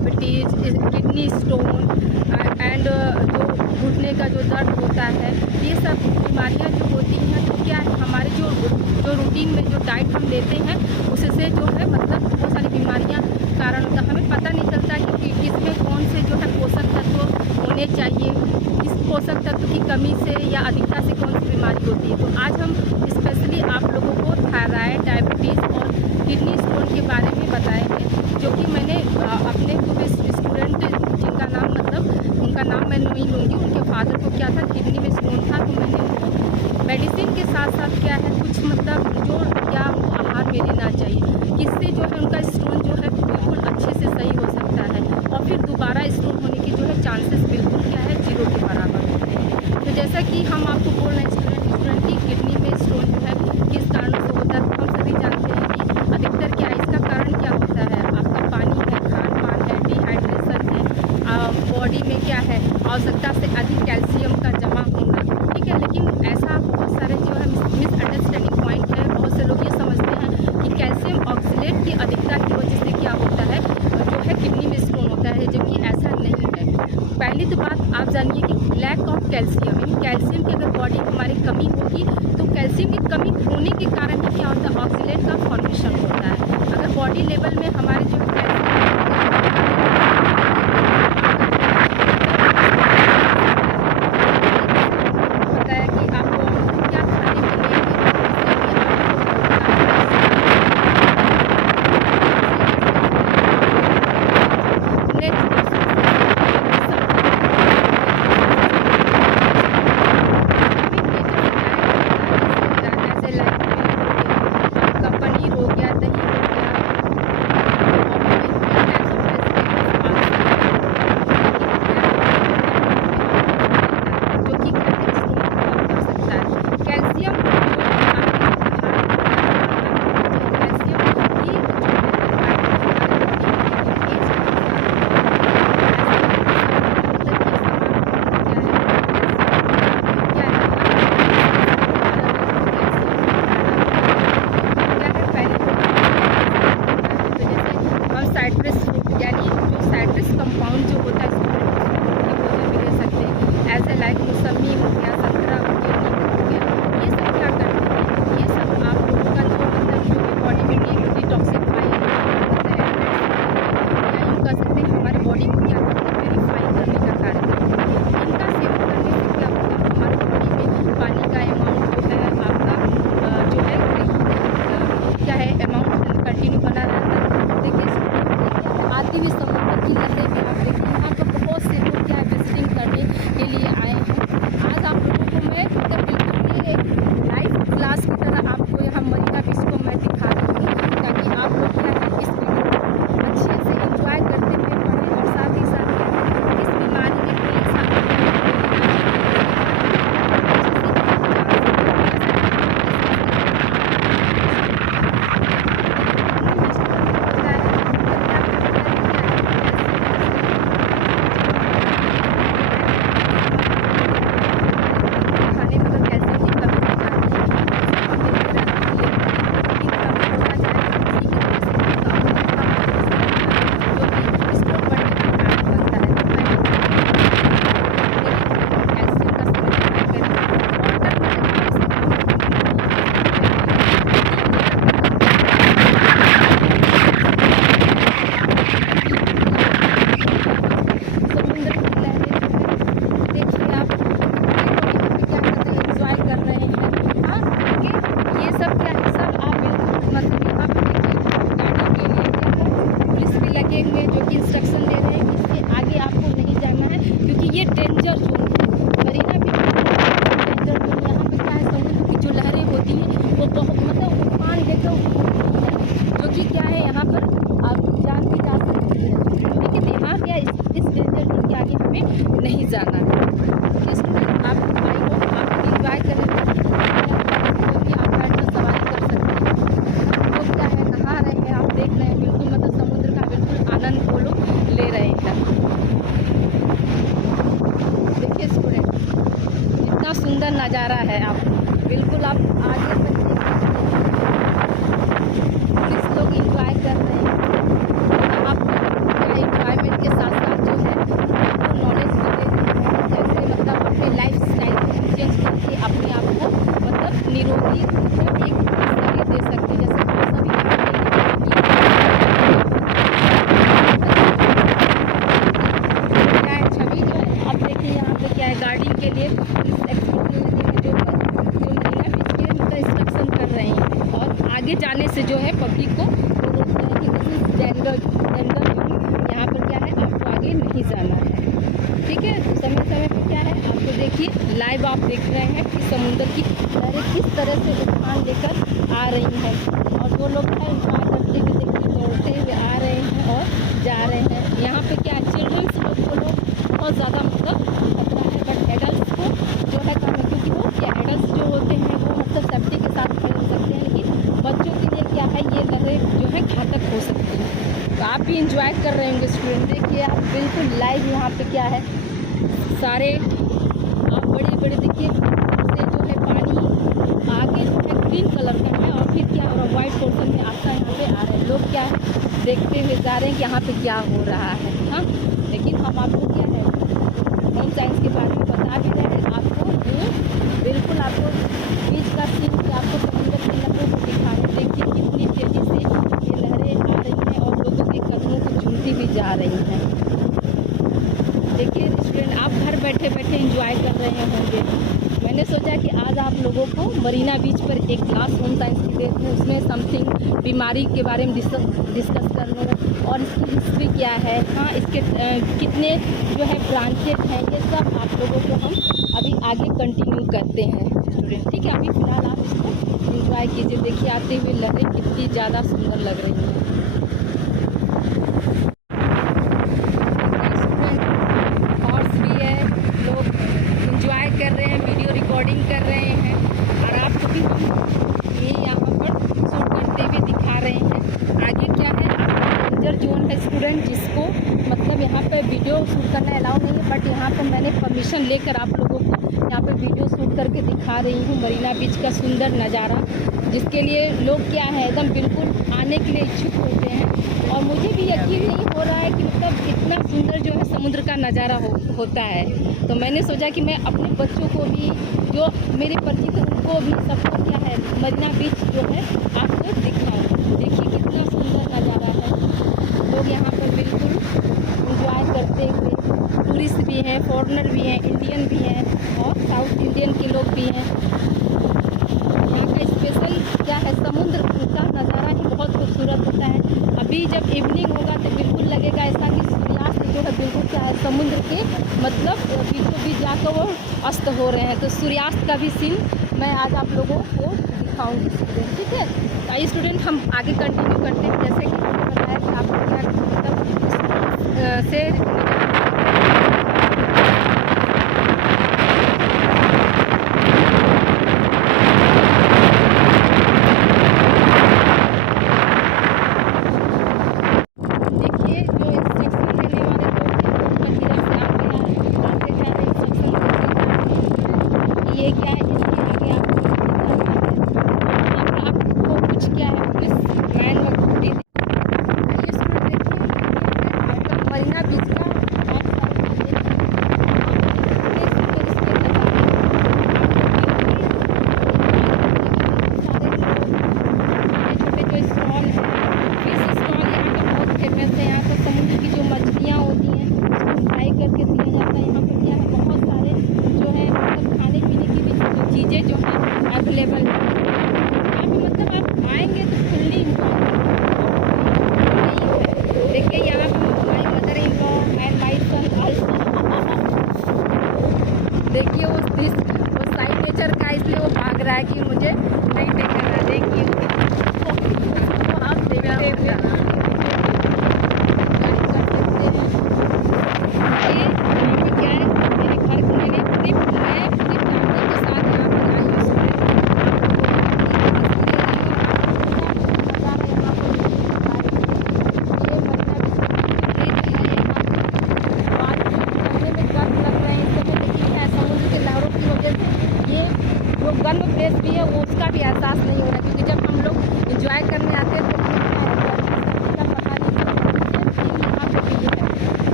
Diabetes, kidney stone and जो घुटने का जो दर्द होता है, ये सब बीमारियां जो होती हैं, तो क्या है हमारे जो रूटीन में जो डाइट हम लेते हैं उससे जो है मतलब बहुत सारी बीमारियां कारण होता है। हमें पता नहीं चलता कि किसमें कौन से जो है पोषक तत्व होने चाहिए, किस पोषक तत्व की कमी से या अधिकता से कौन सी बीमारी होती है। तो आज हम स्पेशली आप लोगों को थायराइड, डायबिटीज़ और किडनी स्टोन के बारे में बताएंगे, जो कि मैंने अपने कुछ स्टूडेंट जिनका नाम मतलब उनका नाम मैं नहीं लूँगी, उनके फादर को क्या था, किडनी में स्टोन था, तो मैंने उनको मेडिसिन के साथ साथ क्या है कुछ मतलब जो क्या आहार में लेना चाहिए, किससे जो है उनका स्टोन जो है बिल्कुल अच्छे से सही हो सकता है और फिर दोबारा स्टोन होने की जो है चांसेस बिल्कुल क्या है 0 के बराबर होते हैं। तो जैसा कि हम आपको बोल रहे हैं स्टूडेंट की किडनी में स्टोन जो है किस कारण से होता है, तो हम सभी जानते हैं कि अधिकतर क्या है, इसका कारण क्या होता है, आपका पानी है, खान पान है, डिहाइड्रेशन है, बॉडी में क्या है आवश्यकता से अधिक कैल्शियम का जमा होना, ठीक है। लेकिन ऐसा बहुत सारे जो है मिसअंडरस्टैंडिंग पॉइंट है, बहुत से लोग ये समझते हैं कि कैल्शियम ऑक्सलेट की अधिकता की वजह से क्या होता है जो है किडनी में स्टोन होता है, जबकि ऐसा नहीं है। पहली तो बात आप जानिए कि लैक ऑफ कैल्शियम, यानी कैल्शियम की अगर बॉडी हमारी कमी होगी तो कैल्शियम की कमी होने के कारण ही क्या होता है ऑक्सलेट का फॉर्मेशन होता है। अगर बॉडी लेवल में हमारे जो बताया कि आपको क्या खाने में पनीर हो गया, दही हो गया, जो कि कर सकता है कैल्शियम साइट्रस यानी जो साइट्रस कंपाउंड जो होता है भोजन में ले सकते हैं, ऐसे लाइक मौसमी हो गया, संतरा हो गया, नींबू हो गया, ये सब क्या करते हैं, ये सब आप लोगों का जो मतलब जो बॉडी में डिटॉक्सिफाई होता है या यूँ कह सकते हैं हमारे बॉडी को क्या करते हैं प्यूरीफाई करने का कार्य करते हैं। इनका सेवन करने से क्या होगा हमारे बॉडी में पानी का अमाउंट जो है आपका जो है क्या है अमाउंट कंटिन्यू बना रहता है। देखिए आती हुई समुद्र की लहरें में आप देखिए यहाँ पर बहुत से लोग क्या है विजिटिंग करने के लिए आए हैं। आज आप लोगों को मैं मतलब बिल्कुल ये लाइव क्लास की तरह आपको यहाँ मरीना बीच को मैं दिखा रही हूँ, ताकि आप लोग क्या है इस वीडियो को अच्छे से इंजॉय करते हुए पढ़ें और साथ ही साथ इस बीमारी में कोई लगे हुए जो कि इंस्ट्रक्शन दे रहे हैं इसके आगे आपको नहीं जाना है, क्योंकि ये डेंजर जोन है। मरीना बीच डेंजर जोन, यहाँ पे क्या है समुद्र की जो लहरें होती हैं वो बहुत मतलब उफान लेकर जो कि क्या है यहाँ पर आप जान भी जा सकती है, लेकिन यहाँ क्या इस डेंजर जोन के आगे हमें नहीं जाना है। इस आप आई होप आप इंजॉय करें, आप बैठकर सवारी कर सकते हैं। तो क्या है नहा रहे हैं, आप देख रहे हैं बिल्कुल मतलब समुद्र का बिल्कुल आनंद वो लोग ले रहे हैं। देखिए स्टूडेंट इतना सुंदर नज़ारा है, आप बिल्कुल आप आगे पुलिस लोग इंजॉय कर रहे हैं, आप क्या इंजॉयमेंट भी मतलब एक तसल्ली दे सकते हैं। जैसे बहुत सभी क्या है छवि जो है, अब देखिए यहाँ पे क्या है, गार्डिंग के लिए एक्सपोर्ट में लगे हैं जो मरीना बीच के मतलब इंस्ट्रक्शन कर रहे हैं, और आगे जाने से जो है पब्लिक को वो बोलते हैं कि दिस इज डेंजर जोन, यहाँ पर क्या है आपको आगे नहीं जाना है। ठीक है, तो समय समय पर क्या है आपको देखिए लाइव आप देख रहे हैं कि समुद्र की लहरें किस तरह से उफान लेकर आ रही हैं, और जो लोग हैं इंजॉय करते हुए देखिए दौड़ते हुए आ रहे हैं और जा रहे हैं। यहाँ पे क्या है चिल्ड्रंस लोग को लोग बहुत ज़्यादा मतलब खतरा है, बट एडल्ट को जो है कम है, क्योंकि वो क्या एडल्ट जो होते हैं वो मतलब सेफ्टी के साथ खड़े हो सकते हैं, लेकिन बच्चों के लिए क्या है ये लहरें जो है घातक हो सकती हैं। तो आप भी इंजॉय कर रहे होंगे स्टूडेंट, देखिए आप बिल्कुल लाइव यहाँ पे क्या है सारे आप बड़े बड़े देखिए से जो है पानी आगे जो है ग्रीन कलर का है, और फिर क्या हो रहा है वाइट पोर्शन में आपका यहाँ पे आ रहा है। लोग क्या है देखते हुए जा रहे हैं कि यहाँ पे क्या हो रहा है। हाँ, लेकिन हम आपको क्या है होम साइंस के बारे में बता भी रहे हैं आपको, बिल्कुल आपको बीच का सीन भी आपको समुद्र के लहरों को दिखा रहे। देखिए कितनी तेज़ी से ये लहरें आ रही हैं और लोगों के कदमों को चूमती हुई जा रही हैं। देखिए स्टूडेंट आप घर बैठे बैठे एंजॉय कर रहे होंगे। मैंने सोचा कि आज आप लोगों को मरीना बीच पर एक क्लास होम साइंस की दे दूँ, उसमें समथिंग बीमारी के बारे में डिस्कस कर लूँ, और इसकी हिस्ट्री क्या है, हाँ इसके कितने जो है ब्रांचेज हैं, ये सब आप लोगों को हम अभी आगे कंटिन्यू करते हैं स्टूडेंट। ठीक है, अभी फ़िलहाल आप इसको एंजॉय कीजिए। देखिए आते हुए लहरें कितनी ज़्यादा सुंदर लग रही हैं। कर रहे हैं, वीडियो रिकॉर्डिंग कर रहे हैं, और आपको भी हम ये यहाँ पर शूट करते हुए दिखा रहे हैं। आगे क्या है डेंजर जोन है स्टूडेंट, जिसको मतलब यहाँ पर वीडियो शूट करना अलाउ नहीं है, बट यहाँ पर मैंने परमिशन लेकर आप लोगों को यहाँ पर वीडियो शूट करके दिखा रही हूँ मरीना बीच का सुंदर नज़ारा, जिसके लिए लोग क्या है एकदम बिल्कुल आने के लिए इच्छुक होते हैं। और मुझे भी यकीन नहीं हो रहा है कि मतलब इतना सुंदर जो है समुद्र का नज़ारा होता है। तो मैंने सोचा कि मैं अपने बच्चों को भी, जो मेरे परिचित हैं उनको भी, सबको क्या है मरीना बीच जो है आपको दिखाऊं। देखिए कितना सुंदर नज़ारा है। लोग यहाँ पर बिल्कुल इंजॉय करते हुए, टूरिस्ट भी हैं, फॉरेनर भी हैं, इंडियन भी हैं, और साउथ इंडियन के लोग भी हैं। यहाँ का स्पेशल क्या है समुद्र का नज़ारा ही बहुत खूबसूरत होता है। अभी जब इवनिंग होगा तो बिल्कुल लगेगा ऐसा कि सूर्यास्त जो है बिल्कुल क्या है समुद्र के मतलब बीचों बीच जाकर वो अस्त हो रहे हैं। तो सूर्यास्त का भी सीन मैं आज आप लोगों को दिखाऊंगी स्टूडेंट। ठीक है, तो आइए स्टूडेंट हम आगे कंटिन्यू करते हैं। जैसे कि मैंने बताया कि आपको क्या मतलब से ये क्या है इसके आगे आपको कुछ क्या है पुलिस मैन वगैरह मरीना बीच का छोटे जो स्टॉल है, फिश स्टॉल यहाँ पे बहुत फेमस है। यहाँ पर समुद्र की जो मछलियाँ होती हैं उसको फ्राई करके दिया जाता है। यहाँ पर क्या है बहुत सारे जो है मतलब खाने पीने की भी चीज़ें जो हैं अवेलेबल है। यहाँ पे मतलब आप आएंगे तो फुल्ली इंजॉय देखिए। यहाँ पर my mother in law and my son also देखिए वो साइड नेचर का, इसलिए वो भाग रहा है कि मुझे नहीं देखना। देखिए तो आप देखते हैं गर्म प्लेस भी है, वो उसका भी एहसास नहीं हो रहा, क्योंकि जब हम लोग इंजॉय करने आते हैं तो पता नहीं यहाँ पर भी है।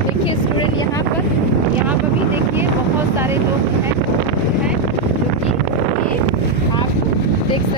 देखिए स्टूडेंट यहाँ पर भी देखिए बहुत सारे लोग हैं जो कि ये आप देख सकते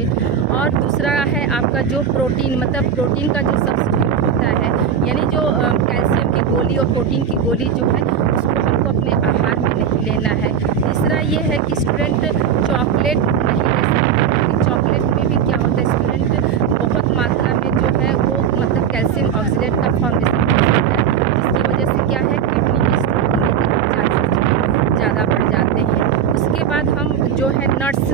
होंगे। और दूसरा है आपका जो प्रोटीन, मतलब प्रोटीन का जो सब्स्टिट्यूट होता है, यानी जो कैल्शियम की गोली और प्रोटीन की गोली जो है उसको हमको अपने आहार में नहीं लेना है। तीसरा ये है कि स्टूडेंट चॉकलेट नहीं ले सकते, क्योंकि चॉकलेट में भी क्या होता है स्टूडेंट, बहुत मात्रा में जो है वो मतलब कैल्शियम ऑक्सीडेट का फॉर्मेशन होता है, जिसकी वजह से क्या है किडनी में स्टोन होने के चांसेस ज़्यादा बढ़ जाते हैं। उसके बाद हम जो है नट्स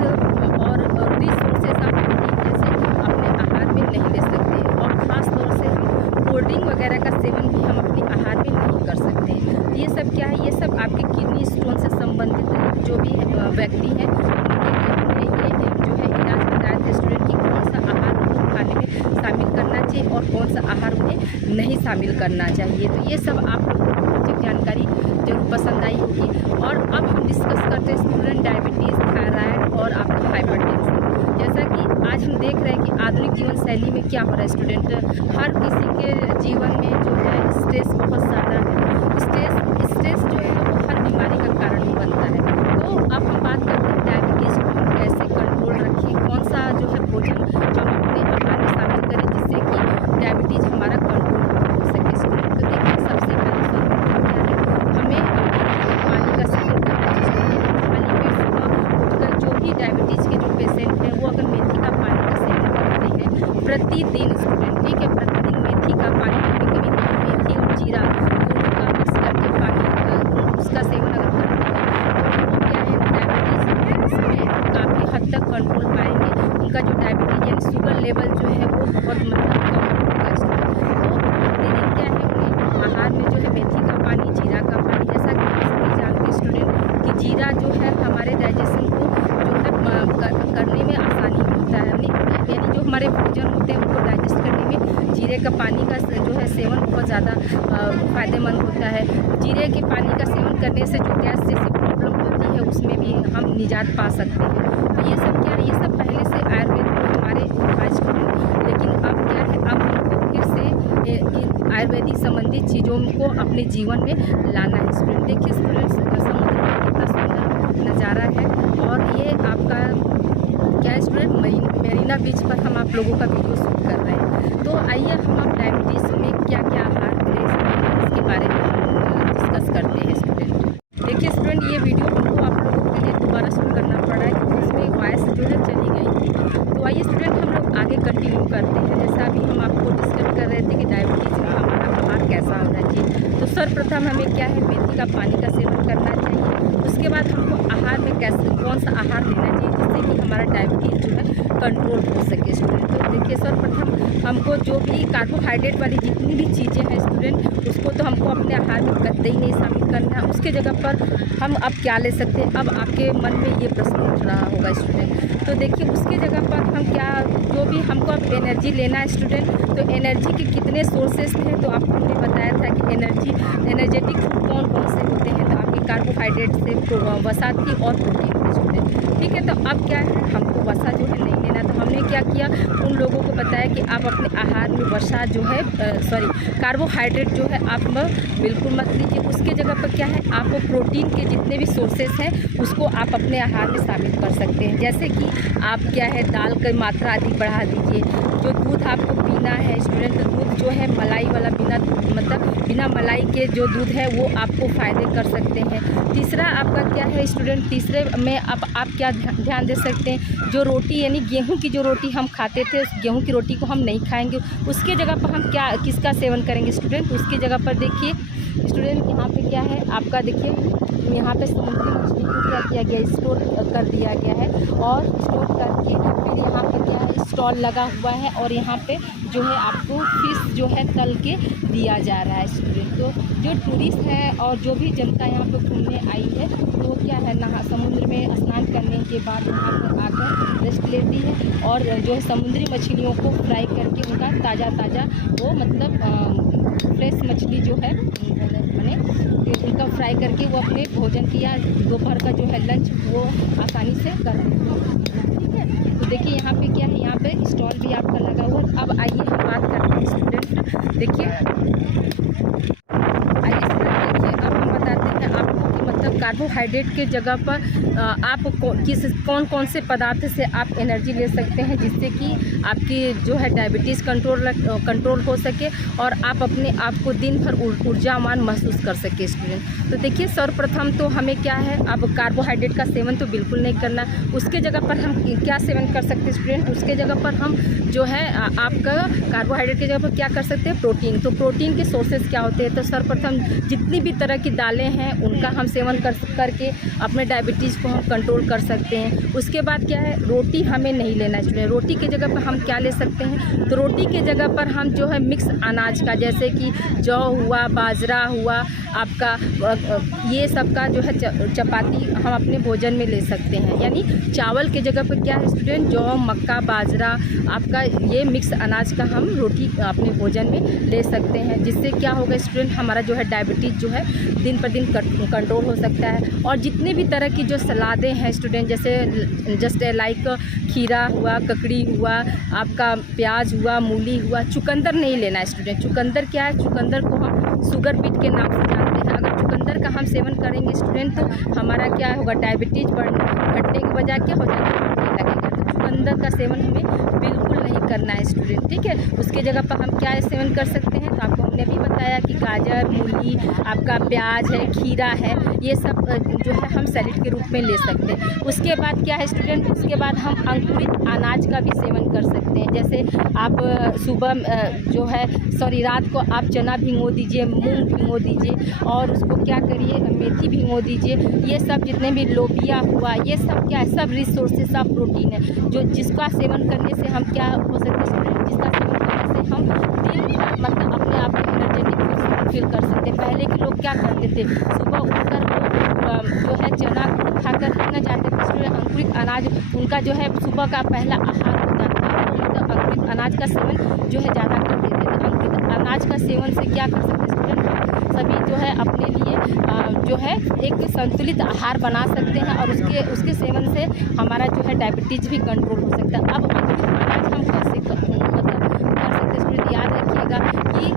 और रिसोर्सेज ऑफ प्रोटीन जैसे अपने आहार में नहीं ले सकते, और ख़ास तौर से हम कोल्ड ड्रिंक वगैरह का सेवन भी हम अपने आहार में नहीं कर सकते हैं। ये सब क्या है, ये सब आपके किडनी स्टोन से संबंधित जो भी व्यक्ति हैं उनके लिए हमने ये जो है इलाज बताया था स्टूडेंट की कौन सा आहार उनको खाने में शामिल करना चाहिए और कौन सा आहार उन्हें नहीं शामिल करना चाहिए। तो ये सब आप लोगों को मुझे जानकारी जरूर पसंद आई होगी। और अब हम डिस्कस करते हैं स्टूडेंट डायबिटीज़, थायराइड और आपका हाइपरटेंशन। जैसा कि आज हम देख रहे हैं कि आधुनिक जीवन शैली में क्या हो रहा है स्टूडेंट, हर किसी के जीवन में जो है स्ट्रेस बहुत ज़्यादा है। स्ट्रेस जो है वो हर बीमारी का कारण बनता है। तो अब हम बात करते हैं डायबिटीज़ को हम कैसे कंट्रोल रखें, कौन सा जो है भोजन हम अपने आहार में शामिल करें जिससे कि डायबिटीज़ हमारा कंट्रोल हो सके स्टूडेंट। तो देखिए सबसे पहले हमें पानी का सेवन करना चाहिए। खाली पेट सुबह उठकर जो भी डायबिटीज़ के जो पेशेंट हैं वो अगर मेथी का पानी का सेवन करते हैं प्रतिदिन स्टूडेंट, ठीक है, प्रतिदिन मेथी का पानी, कभी कभी मेथी और जीरा दोनों का मिक्स करके पानी उसका सेवन अगर करते हैं तो क्या है डायबिटीज़ में काफ़ी हद तक कंट्रोल पाएंगे। उनका जो डायबिटीज़ यानी शुगर लेवल जो है वो बहुत मतलब कम होगा। तो प्रतिदिन क्या है उन्हें आहार में जो है मेथी का पानी, जीरा का पानी, जैसा कि हम सभी जानते हैं स्टूडेंट कि जीरा जो है हमारे डाइजेशन को जो है करने में आसानी होता है, यानी जो हमारे भोजन होते हैं उनको डाइजेस्ट करने में जीरे का पानी का जो है सेवन बहुत ज़्यादा फ़ायदेमंद होता है। जीरे के पानी का सेवन करने से जो गैस जैसी प्रॉब्लम होती है उसमें भी हम निजात पा सकते हैं। तो ये सब क्या है, ये सब पहले से आयुर्वेद में हमारे था स्टूडेंट, लेकिन अब क्या है अब हमको फिर से इन आयुर्वेदिक संबंधित चीज़ों को अपने जीवन में लाना है स्टूडेंट। देखिए स्टूडेंट समुद्र का कितना सुंदर नज़ारा है, और ये आपका क्या है स्टूडेंट मरीना बीच पर हम आप लोगों का वीडियो शूट कर रहे हैं। तो आइए हम अब डायबिटीज़ में क्या क्या आहार ले सकते हैं इसके बारे में डिस्कस करते हैं स्टूडेंट। देखिए स्टूडेंट ये वीडियो हमको आप लोगों के लिए दोबारा शूट करना पड़ा है क्योंकि इसमें वॉइस जो है चली गई थी। तो आइए स्टूडेंट हम लोग आगे कंटिन्यू करते हैं। जैसा अभी हम आपको डिस्कस कर रहे थे कि डायबिटीज़ में हमारा आहार कैसा होना चाहिए। तो सर्वप्रथम हमें क्या है मेथी का पानी का सेवन करना चाहिए। उसके बाद हमको आहार में कैसे कौन सा आहार लेना चाहिए जिससे कि हमारा डायबिटीज़ जो है कंट्रोल हो सके स्टूडेंट। तो देखिए सर्वप्रथम हमको जो भी कार्बोहाइड्रेट वाली जितनी भी चीज़ें हैं स्टूडेंट उसको तो हमको अपने आहार में कतई नहीं शामिल करना है। उसके जगह पर हम अब क्या ले सकते हैं, अब आपके मन में ये प्रश्न उठ रहा होगा स्टूडेंट। तो देखिए उसके जगह पर हम क्या, जो भी हमको अब एनर्जी लेना है स्टूडेंट, तो एनर्जी के कितने सोर्सेस थे तो आपको हमने बताया था कि एनर्जेटिक फूड कौन कौन से होते हैं। तो आपके कार्बोहाइड्रेट से वसा थी और प्रोटीन स्टूडेंट, ठीक है। तो अब क्या है हमको वसा जो है नहीं लेना। तो हमने क्या किया, उन लोगों को बताया कि आप अपने आहार में वसा जो है कार्बोहाइड्रेट जो है आप बिल्कुल मत लीजिए। उसके जगह पर क्या है आप प्रोटीन के जितने भी सोर्सेस हैं उसको आप अपने आहार में शामिल कर सकते हैं। जैसे कि आप क्या है दाल की मात्रा अधिक बढ़ा दीजिए। जो दूध आपको पीना है स्टूडेंट, दूध जो है मलाई वाला बिना मलाई के जो दूध है वो आपको फ़ायदे कर सकते हैं। तीसरा आपका क्या है स्टूडेंट, तीसरे में आप क्या ध्यान दे सकते हैं, जो रोटी यानी गेहूं की जो रोटी हम खाते थे उस गेहूं की रोटी को हम नहीं खाएंगे। उसके जगह पर हम क्या किसका सेवन करेंगे स्टूडेंट, उसकी जगह पर देखिए स्टूडेंट यहाँ पे क्या है आपका, देखिए यहाँ पे समुद्री मछली को क्या किया गया, स्टोर कर दिया गया है और स्टोर करके फिर यहाँ पे क्या है स्टॉल लगा हुआ है और यहाँ पे जो है आपको फिश जो है तल के दिया जा रहा है स्टूडेंट। तो जो टूरिस्ट है और जो भी जनता यहाँ पे घूमने आई है तो क्या है समुद्र में स्नान करने के बाद यहाँ पर आकर रेस्ट लेती है और जो है समुद्री मछलियों को फ्राई करके उनका ताज़ा वो मतलब फ्रेश मछली जो है मैंने उनका फ्राई करके वो अपने भोजन की या दोपहर का जो है लंच वो आसानी से कर लेते हैं, ठीक है। तो देखिए यहाँ पे क्या है, यहाँ पे स्टॉल भी आपका लगा हुआ है। अब आइए हम बात करते हैं स्टूडेंट, देखिए आइए स्टूडेंट देखिए अब हम बताते हैं आपको कि मतलब कार्बोहाइड्रेट के जगह पर आप कौन कौन से पदार्थ से आप एनर्जी ले सकते हैं जिससे कि आपकी जो है डायबिटीज़ कंट्रोल हो सके और आप अपने आप को दिन भर ऊर्जावान महसूस कर सके स्टूडेंट। तो देखिए सर्वप्रथम तो हमें क्या है, अब कार्बोहाइड्रेट का सेवन तो बिल्कुल नहीं करना। उसके जगह पर हम क्या सेवन कर सकते हैं स्टूडेंट, उसके जगह पर हम जो है आपका कार्बोहाइड्रेट की जगह पर क्या कर सकते हैं, प्रोटीन। तो प्रोटीन के सोर्सेज क्या होते हैं, तो सर्वप्रथम जितनी भी तरह की दालें हैं उनका हम सेवन करके अपने डायबिटीज़ को हम कंट्रोल कर सकते हैं। उसके बाद क्या है, रोटी हमें नहीं लेना है। रोटी की जगह पर हम क्या ले सकते हैं, तो रोटी के जगह पर हम जो है मिक्स अनाज का, जैसे कि जौ हुआ, बाजरा हुआ, आपका ये सब का जो है चपाती हम अपने भोजन में ले सकते हैं। यानी चावल के जगह पर क्या है स्टूडेंट, जौ, मक्का, बाजरा, आपका ये मिक्स अनाज का हम रोटी अपने भोजन में ले सकते हैं, जिससे क्या होगा स्टूडेंट, हमारा जो है डायबिटीज़ जो है दिन पर दिन कंट्रोल हो सकता है। और जितने भी तरह की जो सलादें हैं स्टूडेंट, जैसे जस्ट लाइक खीरा हुआ, ककड़ी हुआ, आपका प्याज हुआ, मूली हुआ, चुकंदर नहीं लेना है स्टूडेंट। चुकंदर क्या है, चुकंदर को हम शुगर बीट के नाम से जानते हैं। अगर चुकंदर का हम सेवन करेंगे स्टूडेंट तो हमारा क्या होगा, डायबिटीज़ घटने के बजाय क्या हो जाएगा, बढ़ने लगेगा। तो चुकंदर का सेवन हमें बिल्कुल नहीं करना है स्टूडेंट, ठीक है। उसके जगह पर हम क्या सेवन कर सकते हैं, तो आपको हमने भी बताया कि गाजर, मूली, आपका प्याज है, खीरा है, ये सब जो है हम सैलेड के रूप में ले सकते हैं। उसके बाद क्या है स्टूडेंट, उसके बाद हम अंकुरित अनाज का भी सेवन कर सकते हैं। जैसे आप सुबह जो है रात को आप चना भिगो दीजिए, मूंग भिगो दीजिए और उसको क्या करिए, मेथी भिगो दीजिए। ये सब जितने भी लोबिया हुआ, ये सब क्या है, सब रिसोर्सेस ऑफ प्रोटीन है, जो जिसका सेवन करने से हम क्या हो सकते हैं स्टूडेंट, जिसका सेवन करने से हम दिन भर मतलब अपने आप को एनर्जेटिक फील कर सकते हैं। पहले के लोग क्या करते थे, सुबह उठकर जो है चना खाकर न जाते थे स्टूडेंट, अंकुरित अनाज उनका जो है सुबह का पहला आहार होता था। मतलब अंकुरित अनाज का सेवन जो है ज़्यादा करते थे। तो अंकुरित अनाज का सेवन से क्या कर सकते स्टूडेंट, सभी जो है अपने लिए जो है एक संतुलित आहार बना सकते हैं और उसके सेवन से हमारा जो है डायबिटीज़ भी कंट्रोल हो सकता है। अब अंकुरित अनाज हम कैसे कर सकते स्टूडेंट, याद रखिएगा कि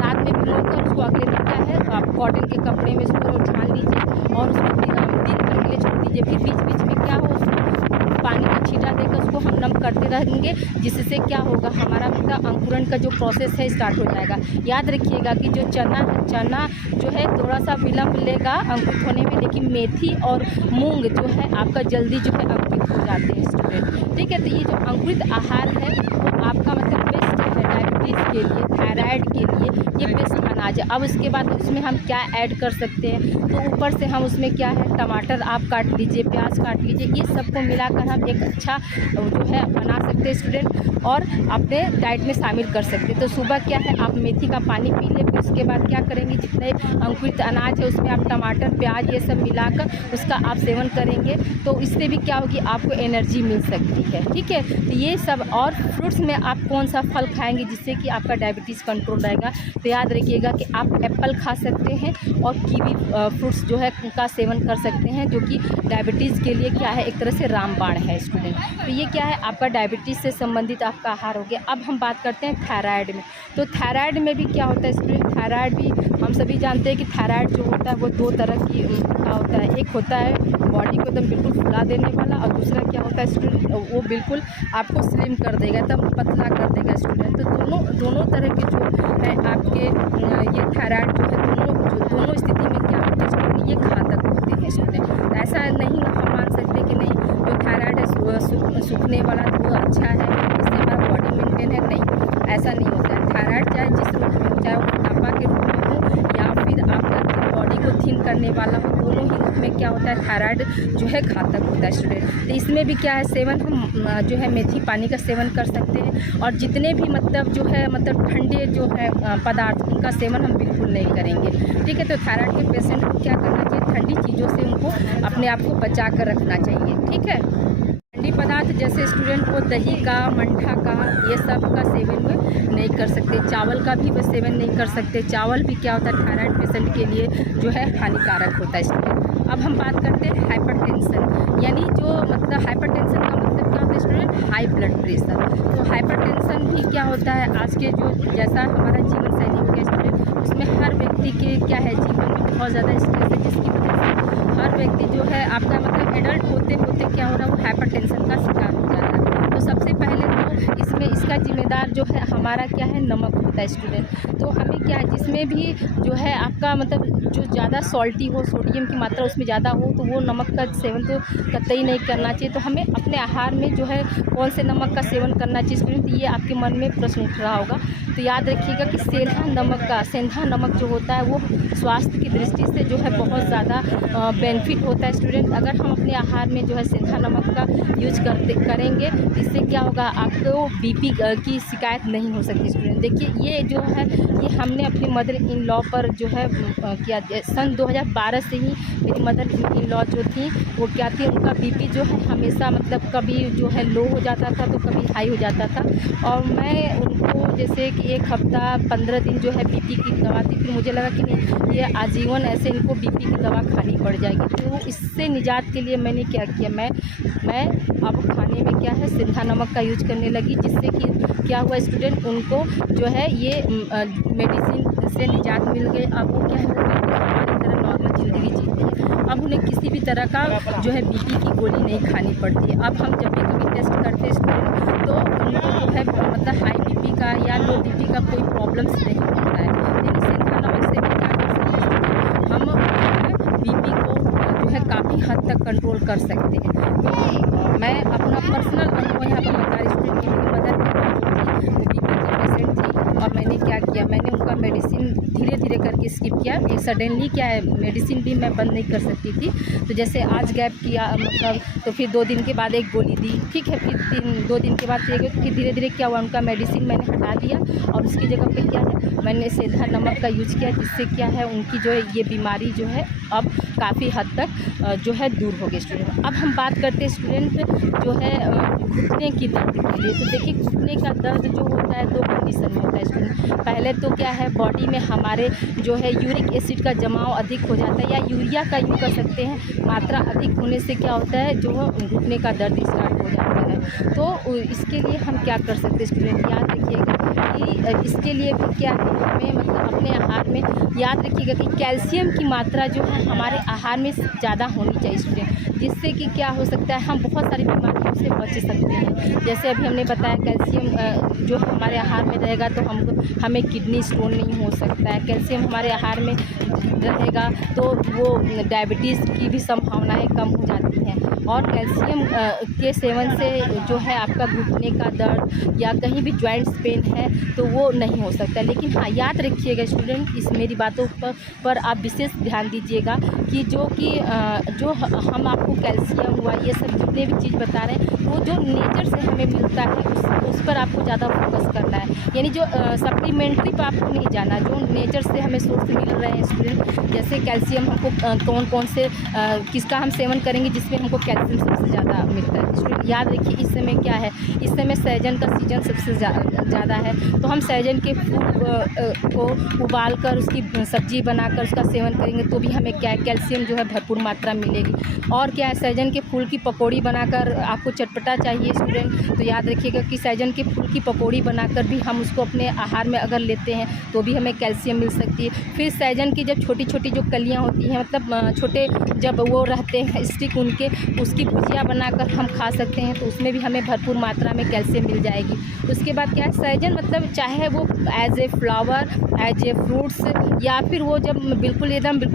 रात में भिगोकर उसको अगले दिन क्या है, आप कॉटन के कपड़े में उसको छान लीजिए और उसको दिन भर के लिए छोड़ दीजिए। फिर बीच बीच में क्या हो, उसको पानी का छींटा देकर उसको हम नम करते रहेंगे, जिससे क्या होगा, हमारा मतलब अंकुरण का जो प्रोसेस है स्टार्ट हो जाएगा। याद रखिएगा कि जो चना जो है थोड़ा सा विलम्ब लेगा अंकुरित होने में, लेकिन मेथी और मूंग जो है आपका जल्दी जो है अंकुरित हो जाते हैं स्टूडेंट, ठीक है। तो ये जो अंकुरित आहार है वो आपका मतलब बेस्ट है डायबिटीज़ के लिए, थायराइड के लिए ये बेस्ट अनाज है। अब उसके बाद उसमें हम क्या ऐड कर सकते हैं, तो ऊपर से हम उसमें क्या है, टमाटर आप काट लीजिए, प्याज काट लीजिए, ये सबको मिलाकर हम एक अच्छा जो है बना सकते हैं स्टूडेंट और अपने डाइट में शामिल कर सकते हैं। तो सुबह क्या है, आप मेथी का पानी पी लें, फिर उसके बाद क्या करेंगे, जितने अंकुरित अनाज है उसमें आप टमाटर, प्याज ये सब मिलाकर उसका आप सेवन करेंगे, तो इससे भी क्या होगी, आपको एनर्जी मिल सकती है, ठीक है। तो ये सब, और फ्रूट्स में आप कौन सा फल खाएंगे जिससे कि आपका डायबिटीज़ कंट्रोल रहेगा, तो याद रखिएगा कि आप एप्पल खा सकते हैं और कीवी फ्रूट्स जो है उनका सेवन कर सकते हैं, जो कि डायबिटीज़ के लिए क्या है, एक तरह से रामबाण है स्टूडेंट। तो ये क्या है, आपका डायबिटीज़ से संबंधित आपका आहार हो गया। अब हम बात करते हैं थायराइड में। तो थायराइड में भी क्या होता है स्टूडेंट, थायराइड भी हम सभी जानते हैं कि थायराइड जो होता है वो दो तरह की का होता है। एक होता है बॉडी को एकदम बिल्कुल फुला देने वाला, और दूसरा क्या होता है स्टूडेंट, वो बिल्कुल आपको स्लिम कर देगा, एकदम पतला कर देगा स्टूडेंट। तो दोनों तरह के जो है आपके ये थायराइड जो है दोनों स्थिति में क्या होता है स्टूडेंट, ये घातक होते हैं स्टूडेंट। ऐसा नहीं हम मान सकते कि नहीं जो थायराइड है सूखने वाला तो वो अच्छा है, इससे हमारा बॉडी मेंटेन है, नहीं, ऐसा नहीं होता है। थायराइड चाहे जिस रूप में हो, चाहे वो मोटापा के रूप में हो या फिर आपका बॉडी को थिन करने वाला हो, दोनों ही रूप में क्या होता है, थायराइड जो है घातक होता है स्टूडेंट। तो इसमें भी क्या है, सेवन हम जो है मेथी पानी का सेवन कर सकते हैं, और जितने भी मतलब जो है मतलब ठंडे जो है पदार्थ उनका सेवन हम बिल्कुल नहीं करेंगे, ठीक है। तो थायराइड के पेशेंट को क्या करना चाहिए, ठंडी चीज़ों से उनको अपने आप को बचा कर रखना चाहिए, ठीक है। ठंडी पदार्थ जैसे स्टूडेंट को दही का, मट्ठा का, ये सब का सेवन में नहीं कर सकते, चावल का भी सेवन नहीं कर सकते। चावल भी क्या होता है, थायराइड पेशेंट के लिए जो है हानिकारक होता है स्टूडेंट। अब हम बात करते हैं हाइपरटेंशन, यानी जो मतलब हाइपरटेंशन का मतलब क्या होता है स्टूडेंट, हाई ब्लड प्रेशर। तो हाइपरटेंशन भी क्या होता है, आज के जो जैसा हमारा जीवन शैली हो गया स्टूडेंट, उसमें हर व्यक्ति के क्या है, जीवन में बहुत ज़्यादा स्ट्रेस है, जिसकी वजह से हर व्यक्ति जो है आपका मतलब एडल्ट होते होते क्या हो रहा है, वो हाइपरटेंशन का शिकार हो जा रहा है। तो सबसे पहले तो इसमें इसका जिम्मेदार जो है हमारा क्या है, नमक होता है स्टूडेंट। तो हमें क्या है, जिसमें भी जो है आपका मतलब जो ज़्यादा सॉल्टी हो, सोडियम की मात्रा उसमें ज़्यादा हो, तो वो नमक का सेवन तो कतई नहीं करना चाहिए। तो हमें अपने आहार में जो है कौन से नमक का सेवन करना चाहिए स्टूडेंट, ये आपके मन में प्रश्न उठ रहा होगा। तो याद रखिएगा कि सेंधा नमक जो होता है वो स्वास्थ्य की दृष्टि से जो है बहुत ज़्यादा बेनिफिट होता है स्टूडेंट। अगर हम अपने आहार में जो है सेंधा नमक का यूज करेंगे, इससे क्या होगा, आपको बीपी की शिकायत नहीं हो सकती स्टूडेंट। देखिए ये जो है, ये हमने अपनी मदर इन लॉ पर जो है किया। सन 2012 से ही मेरी मदर इन लॉ जो थी वो क्या थी, उनका बीपी जो है हमेशा मतलब कभी जो है लो हो जाता था तो कभी हाई हो जाता था। और मैं उनको जैसे कि एक हफ्ता 15 दिन जो है बीपी की दवा दी, फिर मुझे लगा कि नहीं, ये आजीवन ऐसे इनको बीपी की दवा खानी पड़ जाएगी। तो इससे निजात के लिए मैंने क्या किया, मैं अब खाने में क्या है, सेंधा नमक का यूज करने लगी, जिससे कि क्या हुआ स्टूडेंट, उनको जो है ये मेडिसिन से निजात मिल गई। अब वो क्या है, हमारी तरह नॉर्मल ज़िंदगी जीते हैं। अब उन्हें किसी भी तरह का जो है बीपी की गोली नहीं खानी पड़ती है। अब हम जब भी कभी टेस्ट करते हैं स्टूडेंट, तो उनको जो है मतलब हाई बीपी का या लो बीपी का कोई प्रॉब्लम्स नहीं होता है। लेकिन सेंधा नमक से भी क्या कर सकते हैं, हम बीपी को जो है काफ़ी हद तक कंट्रोल कर सकते हैं। तो मैं अपना पर्सनल अनुभव यहाँ पर बता रही हूँ कि मेरी मदर बीपी की पेशेंट थी, और मैंने क्या किया, मैंने उनका मेडिसिन धीरे धीरे करके स्किप किया। ये सडनली क्या है, मेडिसिन भी मैं बंद नहीं कर सकती थी। तो जैसे आज गैप किया मतलब, तो फिर 2 दिन के बाद एक गोली दी, ठीक है, फिर 2 दिन के बाद फिर धीरे धीरे क्या हुआ, उनका मेडिसिन मैंने हटा दिया और उसकी जगह पे क्या है, मैंने सेंधा नमक का यूज किया, जिससे क्या है उनकी जो है ये बीमारी जो है अब काफ़ी हद तक जो है दूर हो गई स्टूडेंट। अब हम बात करते हैं स्टूडेंट जो है घुटने की दर्द के लिए। तो देखिए घुटने का दर्द जो होता है 2 कंडीशन में होता है स्टूडेंट। पहले तो क्या है, बॉडी में हमारे जो है यूरिक एसिड का जमाव अधिक हो जाता है, या यूरिया का यूज कर सकते हैं, मात्रा अधिक होने से क्या होता है, जो घुटने का दर्द स्टार्ट हो जाता है। तो इसके लिए हम क्या कर सकते हैं स्टूडेंट, याद रखिएगा कि इसके लिए भी क्या है, हमें मतलब अपने आहार में याद रखिएगा कि कैल्शियम की मात्रा जो है हमारे आहार में ज़्यादा होनी चाहिए स्टूडेंट, जिससे कि क्या हो सकता है, हम बहुत सारी बीमारियों से बच सकते हैं। जैसे अभी हमने बताया कैल्शियम जो हमारे आहार में रहेगा तो हमें किडनी स्टोन नहीं हो सकता है। कैल्शियम हमारे आहार में रहेगा तो वो डायबिटीज़ की भी संभावनाएं कम हो जाती हैं। और कैल्शियम के सेवन से जो है आपका घुटने का दर्द या कहीं भी जॉइंट्स पेन है तो वो नहीं हो सकता। लेकिन हाँ, याद रखिएगा स्टूडेंट, इस मेरी बातों पर आप विशेष ध्यान दीजिएगा कि जो हम आपको कैल्शियम हुआ, ये सब जितने भी चीज़ बता रहे हैं, वो जो नेचर से हमें मिलता है उस पर आपको ज़्यादा फोकस करना है। यानी जो सप्लीमेंट्री पर आपको नहीं जाना, जो नेचर से हमें सोर्स मिल रहे हैं स्टूडेंट। जैसे कैल्शियम हमको कौन से किसका हम सेवन करेंगे जिसमें हमको कैल्शियम सबसे ज़्यादा मिलता है स्टूडेंट। याद रखिए इस समय क्या है, इस समय सहजन का सीजन सबसे ज़्यादा है, तो हम सहजन के फूल को उबाल कर उसकी सब्जी बनाकर उसका सेवन करेंगे तो भी हमें क्या है, कैल्शियम जो है भरपूर मात्रा मिलेगी। और क्या है, सहजन के फूल की पकौड़ी बनाकर, आपको चटपटा चाहिए स्टूडेंट, तो याद रखिएगा कि सहजन के फूल की पकौड़ी बनाकर भी हम उसको अपने आहार में अगर लेते हैं तो भी हमें कैल्शियम मिल सकती है। फिर सहजन की जब छोटी छोटी जो कलियाँ होती हैं, मतलब छोटे जब वो रहते हैं स्टिक उनके, उसकी भुजिया बनाकर हम खा सकते हैं तो उसमें भी हमें भरपूर मात्रा में कैल्शियम मिल जाएगी। उसके बाद क्या है, सहजन मतलब चाहे वो as a flower, as a fruits, या फिर वो जब बिल्कुल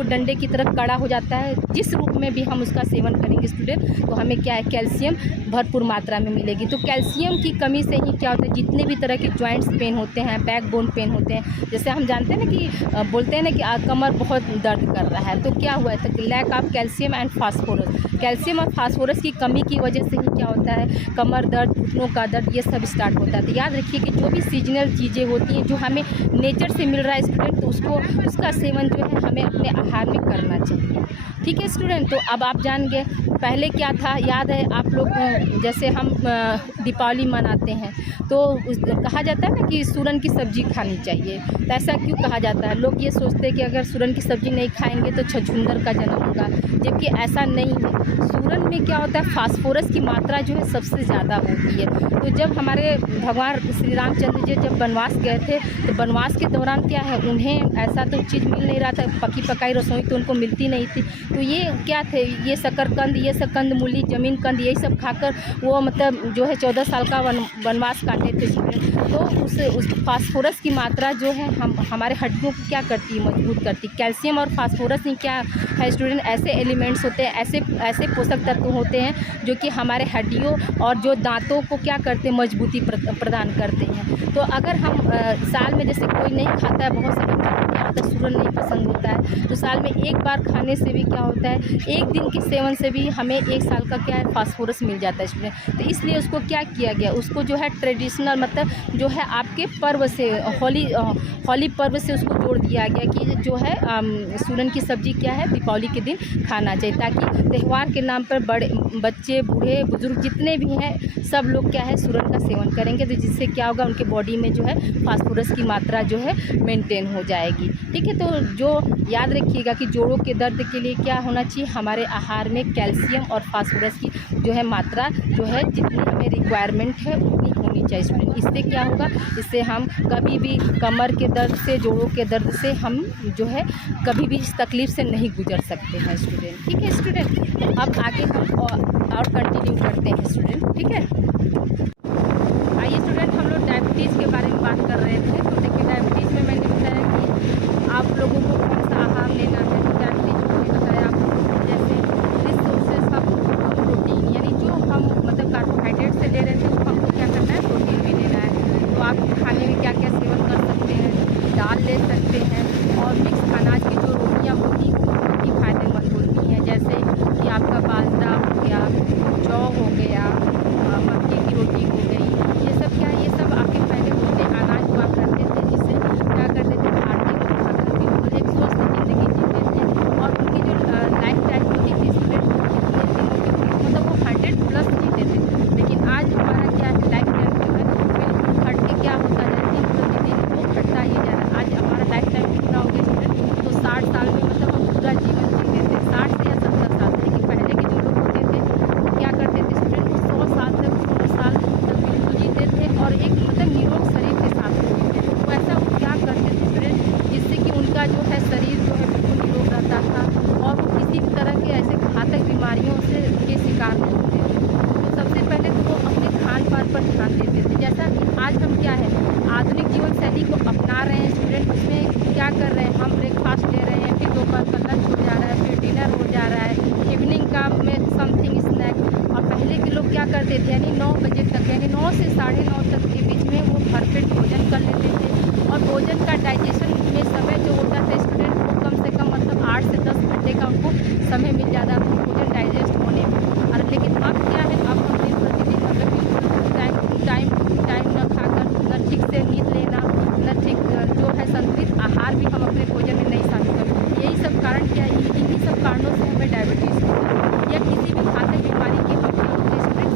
डंडे की तरह कड़ा हो जाता है, जिस रूप में भी हम उसका सेवन करेंगे स्टूडेंट तो हमें क्या है, कैल्शियम भरपूर मात्रा में मिलेगी। तो कैल्शियम की कमी से ही क्या होता है, जितने भी तरह के जॉइंट्स पेन होते हैं, बैक बोन पेन होते हैं, जैसे हम जानते हैं ना कि बोलते हैं ना कि कमर बहुत दर्द कर रहा है, तो क्या हुआ है, तो lack of calcium and phosphorus. Calcium और फास्फोरस की कमी की वजह से ही क्या होता है, कमर दर्द, घुटनों का दर्द, ये सब स्टार्ट होता है। तो याद रखिए कि जो भी सीजनल चीज़ें होती हैं जो हमें नेचर से मिल रहा है स्टूडेंट, तो उसका सेवन जो है हमें अपने आहार में करना चाहिए। ठीक है स्टूडेंट, तो अब आप जान गए पहले क्या था, याद है आप लोग जैसे हम दीपावली मनाते हैं तो कहा जाता है ना कि सूरन की सब्ज़ी खानी चाहिए। तो ऐसा क्यों कहा जाता है? लोग ये सोचते हैं कि अगर सूरन की सब्ज़ी नहीं खाएंगे तो छछूंदर का जन्म होगा, जबकि ऐसा नहीं है। सूरन में क्या होता है, फास्फोरस की मात्रा जो है सबसे ज़्यादा होती है। तो जब हमारे भगवान श्री रामचंद्र जी जब वनवास गए थे तो वनवास के दौरान क्या है, उन्हें ऐसा तो चीज़ मिल नहीं रहा था, पकी पकाई रसोई तो उनको मिलती नहीं थी। तो ये क्या थे, ये शकरकंद, ये सब कंदमूली, ज़मीन कंद, यही सब खाकर वो मतलब जो है 14 साल का वनवास काटे थे स्टूडेंट। तो उस फास्फोरस की मात्रा जो है हमारे हड्डियों को क्या करती है, मजबूत करती है। कैल्शियम और फास्फोरस ही क्या है स्टूडेंट, ऐसे एलिमेंट्स होते हैं, ऐसे पोषक तत्व होते हैं जो कि हमारे हड्डियों और जो दांतों को क्या करते हैं, मजबूती प्रदान करते हैं। तो अगर हम साल में जैसे कोई नहीं खाता है, बहुत से बच्चों को क्या होता है सूरन नहीं पसंद होता है, तो साल में एक बार खाने से भी क्या होता है, एक दिन के सेवन से भी हमें 1 साल का क्या है फास्फोरस मिल जाता है स्टूडेंट। तो इसलिए उसको क्या किया गया, उसको जो है ट्रेडिशनल मतलब जो है आपके पर्व से होली पर्व से उसको जोड़ दिया गया कि जो है सूरन की सब्ज़ी क्या है दीपावली के दिन खाना चाहिए, ताकि त्यौहार के नाम पर बड़े बच्चे बूढ़े बुजुर्ग जितने भी हैं सब लोग क्या है सूरन का सेवन करेंगे। तो जिससे क्या होगा, उनके बॉडी में जो है फास्फोरस की मात्रा जो है मेंटेन हो जाएगी। ठीक है, तो जो याद रखिएगा कि जोड़ों के दर्द के लिए क्या होना चाहिए, हमारे आहार में कैल्शियम और फास्फोरस की जो है मात्रा जो है जितनी हमें रिक्वायरमेंट है उतनी होनी चाहिए स्टूडेंट। इससे क्या होगा, इससे हम कभी भी कमर के दर्द से, जोड़ों के दर्द से हम जो है कभी भी इस तकलीफ़ से नहीं गुजर सकते हैं स्टूडेंट। ठीक है स्टूडेंट, अब आगे हम और कंटिन्यू करते हैं स्टूडेंट। ठीक है, आइए स्टूडेंट, हम लोग डायबिटीज़ के बारे में बात कर रहे थे। तो देखिए डायबिटीज़ में मैंने बताया कि आप लोगों को कौन सा आहार लेना है। तो डायबिटीज़ में मैंने बताया आपको जैसे रिसोर्सेज ऑफ प्रोटीन, यानी जो हम मतलब कार्बोहाइड्रेट से ले रहे थे वो हमको क्या करना है, प्रोटीन भी लेना है। तो आप खाने में क्या क्या सेवन कर सकते हैं, दाल ले सकते हैं, और मिक्स अनाज की जो रोटियाँ होती हैं वो बहुत ही फ़ायदेमंद होती हैं, जैसे कि आपका बाजरा हो गया, जौ हो गया, मक्के की रोटी हो गई। ये सब क्या है, ये सब आपके पहले होते अनाज हुआ करते थे, जिससे क्या करते थे, भारतीय लोग खाकर भी मतलब एक स्वस्थ ज़िंदगी जीते थे। और उनकी जो लाइफ टाइम होती थी स्टूडेंट, कितने दिनों की होती, मतलब वो 100+ जीते थे। लेकिन आज हमारा क्या है, लाइफ टाइम जो है बिल्कुल घट के क्या होता है, दिन प्रतिदिन वो घटता ही जा रहा है। आज हमारा लाइफ टाइम कितना हो गया स्टूडेंट, तो 60 साल में मतलब हम पूरा जीवन जीते थे, 60 से या 70 साल। लेकिन पहले के जो लोग होते थे वो क्या करते थे स्टूडेंट, 100 साल तक, 100 साल तक बिल्कुल जीते थे और एक मतलब निरोग शरीर के साथ जीते थे। तो ऐसा वो क्या करते थे स्टूडेंट, जिससे कि उनका जो है शरीर जो है बिल्कुल निरोग रहता था और वो किसी भी तरह के ऐसे घातक बीमारियों से के शिकार नहीं होते थे। तो सबसे पहले तो वो अपने खान पान पर ध्यान देते थे। जैसा कि आज हम क्या है, आधुनिक जीवन शैली को अपना रहे हैं स्टूडेंट। उसमें क्या कर रहे हैं, हम ब्रेकफास्ट ले रहे हैं, फिर दोपहर का लंच हो जा रहा है, फिर डिनर हो जा रहा है, इवनिंग का में समथिंग स्नैक। और पहले के लोग क्या करते थे, यानी 9 बजे तक, यानी 9 से 9:30 तक के बीच में वो भरपेट भोजन कर लेते थे। और भोजन का डाइजेशन में समय जो होता था स्टूडेंट, वो कम से कम मतलब 8 से 10 घंटे का उनको समय मिल जाता था भोजन डाइजेस्ट होने में। और लेकिन अब क्या है, अब हम दिन प्रतिदिन मतलब बिल्कुल टाइम न खाकर, न ठीक से नींद लेना, न ठीक जो है संतुलित आहार भी हम अपने भोजन में नहीं शामिल करते। यही सब कारण क्या है, इन्हीं सब कारणों से हमें डायबिटीज़ होता है या किसी भी घातक बीमारी के हम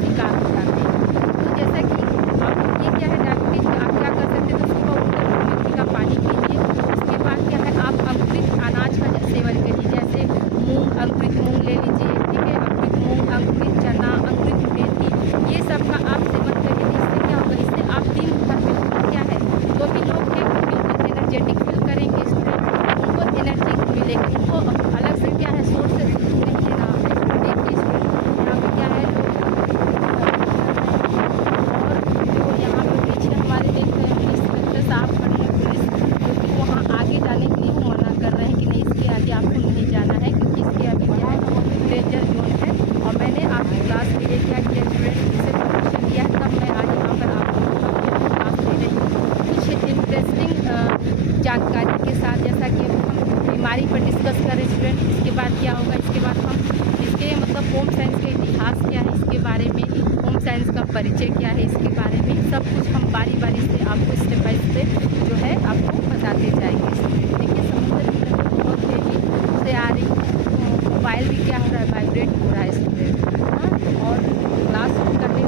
शिकार हो जाते हैं। तो जैसा कि आप ये क्या है, डायबिटीज़ में आप क्या कर सकते हैं, तो सुबह उठकर मेथी का पानी पीजिए। उसके बाद क्या है, आप अंकुरित अनाज का सेवन करिए, जैसे मूंग, अंकुरित मूंग ले लीजिए। ठीक है, अंकुरित मूंग, अंकुरित चना, अंकुरित मेथी, ये सब का आप सेवन करिए। इससे क्या होगा, इससे आप दिन भर में क्या है, जो भी लोग हैं वो बिल्कुल एनर्जेटिक फील करेंगे स्टूडेंट, उनको एनर्जी मिलेगी, उनको अलग से क्या है सोर्स नहीं लेना है। देखिए स्टूडेंट, यहाँ पे क्या है, और जो यहाँ पे पीछे हमारे एक इंस्पेक्टर साहब खड़े हैं पुलिस, क्योंकि वहाँ आगे जाने के लिए वो मना कर रहे हैं कि नहीं, इसके आगे आपको नहीं जाना है, क्योंकि इसके अभी क्या है डेंजर जोन है। और मैंने आपकी क्लास के लिए क्या किया स्टूडेंट, इससे परमिशन लिया है, तब मैं आज यहाँ पर आपको क्लास ले रही हूँ कुछ इंटरेस्टिंग जानकारी के साथ। जैसा कि हम बीमारी पर डिस्कस करें स्टूडेंट, इसके बाद क्या होगा, इसके बाद हम इसके मतलब होम साइंस का इतिहास क्या है इसके बारे में, होम साइंस का परिचय क्या है इसके बारे में, सब कुछ हम बारी बारी से आपको स्टेप बाय स्टेप जो है आपको बताते जाएंगे। देखिए समुद्र की लहर बहुत तेजी से आ रही है, तो मोबाइल भी क्या हो रहा है, वाइब्रेट हो रहा है स्टूडेंट। हाँ, और क्लास करने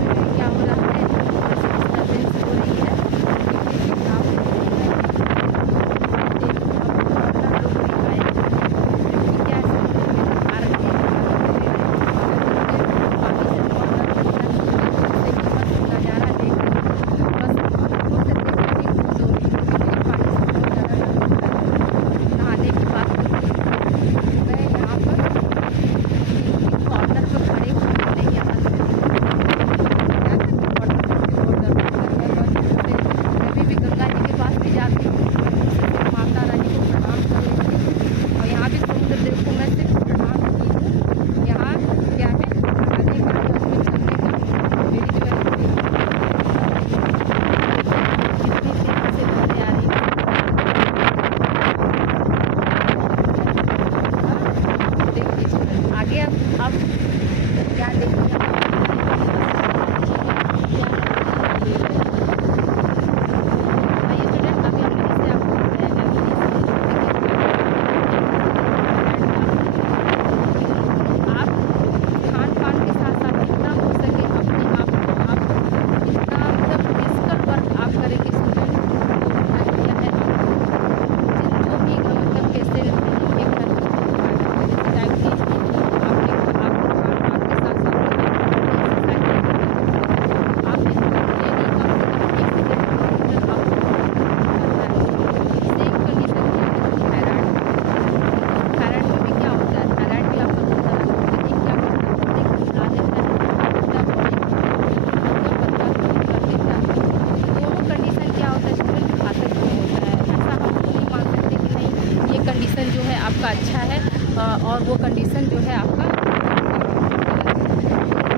कंडीशन जो है आपका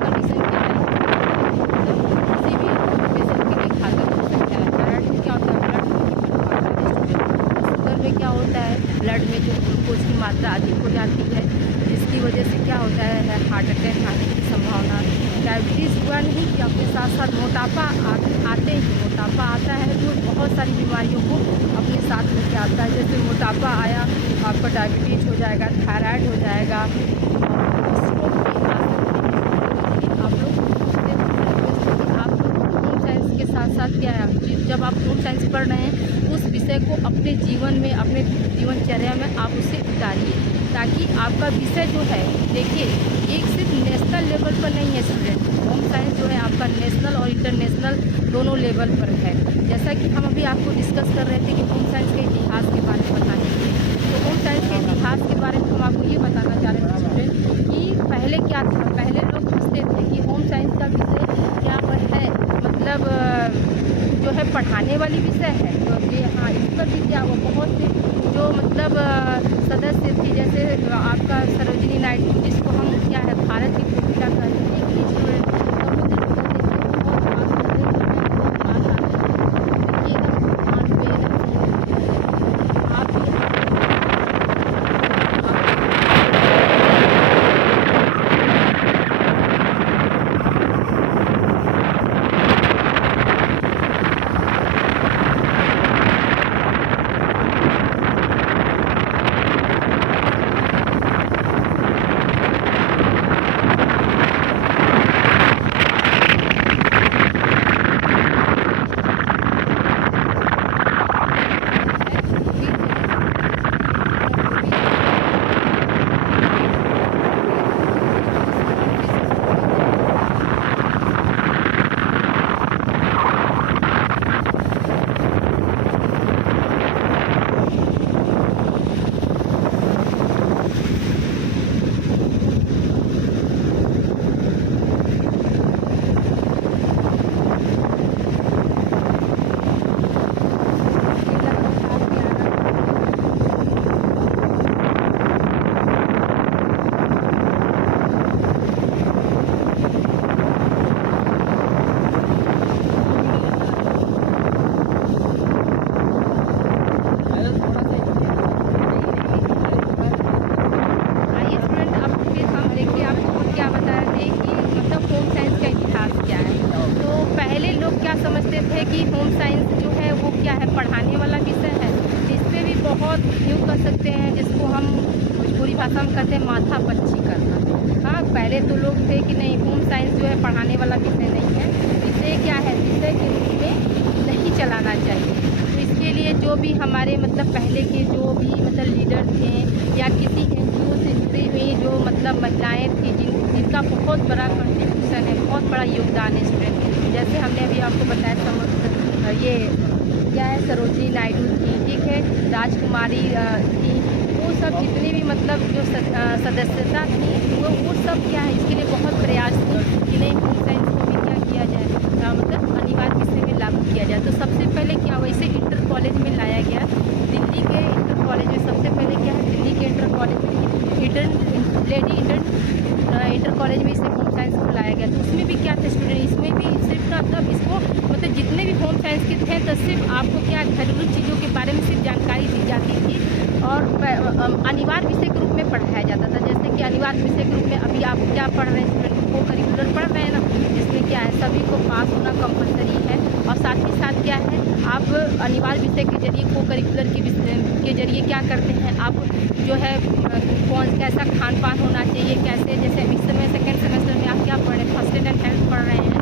कंडीशन क्या है, किसी भी पेशेंट के लिए घातक हो सकता है। थायराइड में क्या होता है, शुगर में क्या होता है, ब्लड में जो ग्लूकोज की मात्रा अधिक हो जाती है, जिसकी वजह से क्या होता है, हार्ट अटैक आने की संभावना। डायबिटीज़ हुआ नहीं कि अपने साथ साथ मोटापा आते ही मोटापा आता है जो बहुत सारी बीमारियों को अपने साथ लेके आता है। जैसे मोटापा आया आपका डायबिटीज़ हो जाएगा, थायराइड हो जाएगा, और स्ट्रोक भी आ सकती है। आप लोग होम साइंस के साथ साथ क्या है, जब आप होम साइंस पढ़ रहे हैं उस विषय को अपने जीवन में, अपने जीवनचर्या में आप उसे उतारिए, ताकि आपका विषय जो है, देखिए एक सिर्फ नेशनल लेवल पर नहीं है स्टूडेंट, होम साइंस जो है आपका नेशनल और इंटरनेशनल दोनों लेवल पर है। जैसा कि हम अभी आपको डिस्कस कर रहे थे कि होम साइंस के इतिहास के बारे में बताने के लिए, तो होम साइंस के इतिहास के बारे में हम आपको ये बताना चाह रहे थे स्टूडेंट कि पहले क्या था। पहले लोग सोचते थे कि होम साइंस का विषय क्या है, मतलब जो है पढ़ाने वाली विषय है, तो ये हाँ इस पर भी क्या हुआ, बहुत से जो मतलब सदस्य थी, जैसे आपका सरोजिनी नायडू, जिसको हम क्या है भारत की खुफिया कहते हैं, एक स्टूडेंट समुद्र समझते थे कि होम साइंस जो है वो क्या है, पढ़ाने वाला विषय है। इस पर भी बहुत यूँ कर सकते हैं, जिसको हम भोजपुरी भाषा में कहते हैं माथा पच्ची करना। हाँ, पहले तो लोग थे कि नहीं, होम साइंस जो है पढ़ाने वाला विषय नहीं है, विषय क्या है, विषय के रूप में नहीं चलाना चाहिए। तो इसके लिए जो भी हमारे मतलब पहले के जो भी मतलब लीडर थे या किसी NGO से जुड़ी हुई जो मतलब महिलाएँ थी, जिनका बहुत बड़ा कंट्रीब्यूशन है, बहुत बड़ा योगदान है स्टूडेंट। जैसे हमने अभी आपको बताया ये क्या है, सरोजिनी नायडू थी, ठीक है, राजकुमारी थी, वो सब जितने भी मतलब जो सदस्यता थी वो सब क्या है, इसके लिए बहुत प्रयास थे कि नहीं होम साइंस को भी क्या किया जाए, मतलब अनिवार्य विषय में लागू किया जाए। तो सबसे पहले क्या हुआ, इसे इंटर कॉलेज में लाया गया। दिल्ली के इंटर कॉलेज में सबसे पहले क्या है, दिल्ली के इंटर कॉलेज में इंटर कॉलेज में इसे होम साइंस को लाया गया। तो उसमें भी क्या था स्टूडेंट, इसमें भी सिर्फ मतलब इसको मतलब जितने भी होम साइंस के थे तो सिर्फ आपको क्या घरेलू चीज़ों के बारे में सिर्फ जानकारी दी जाती थी और अनिवार्य विषय के रूप में पढ़ाया जाता था। जैसे कि अनिवार्य विषय के रूप में अभी आप क्या पढ़ रहे हैं स्टूडेंट, को करिकुलर पढ़ रहे हैं ना, जिसमें क्या है सभी को पास होना कंपलसरी है। और साथ ही साथ क्या है, आप अनिवार्य विषय के जरिए को करिकुलर के जरिए क्या करते हैं, आप जो है कैसा खान पान होना चाहिए, कैसे, जैसे इस समय सेकेंड सेमेस्टर में आप क्या पढ़ रहे हैं, फर्स्ट एंड हेल्थ पढ़ रहे हैं,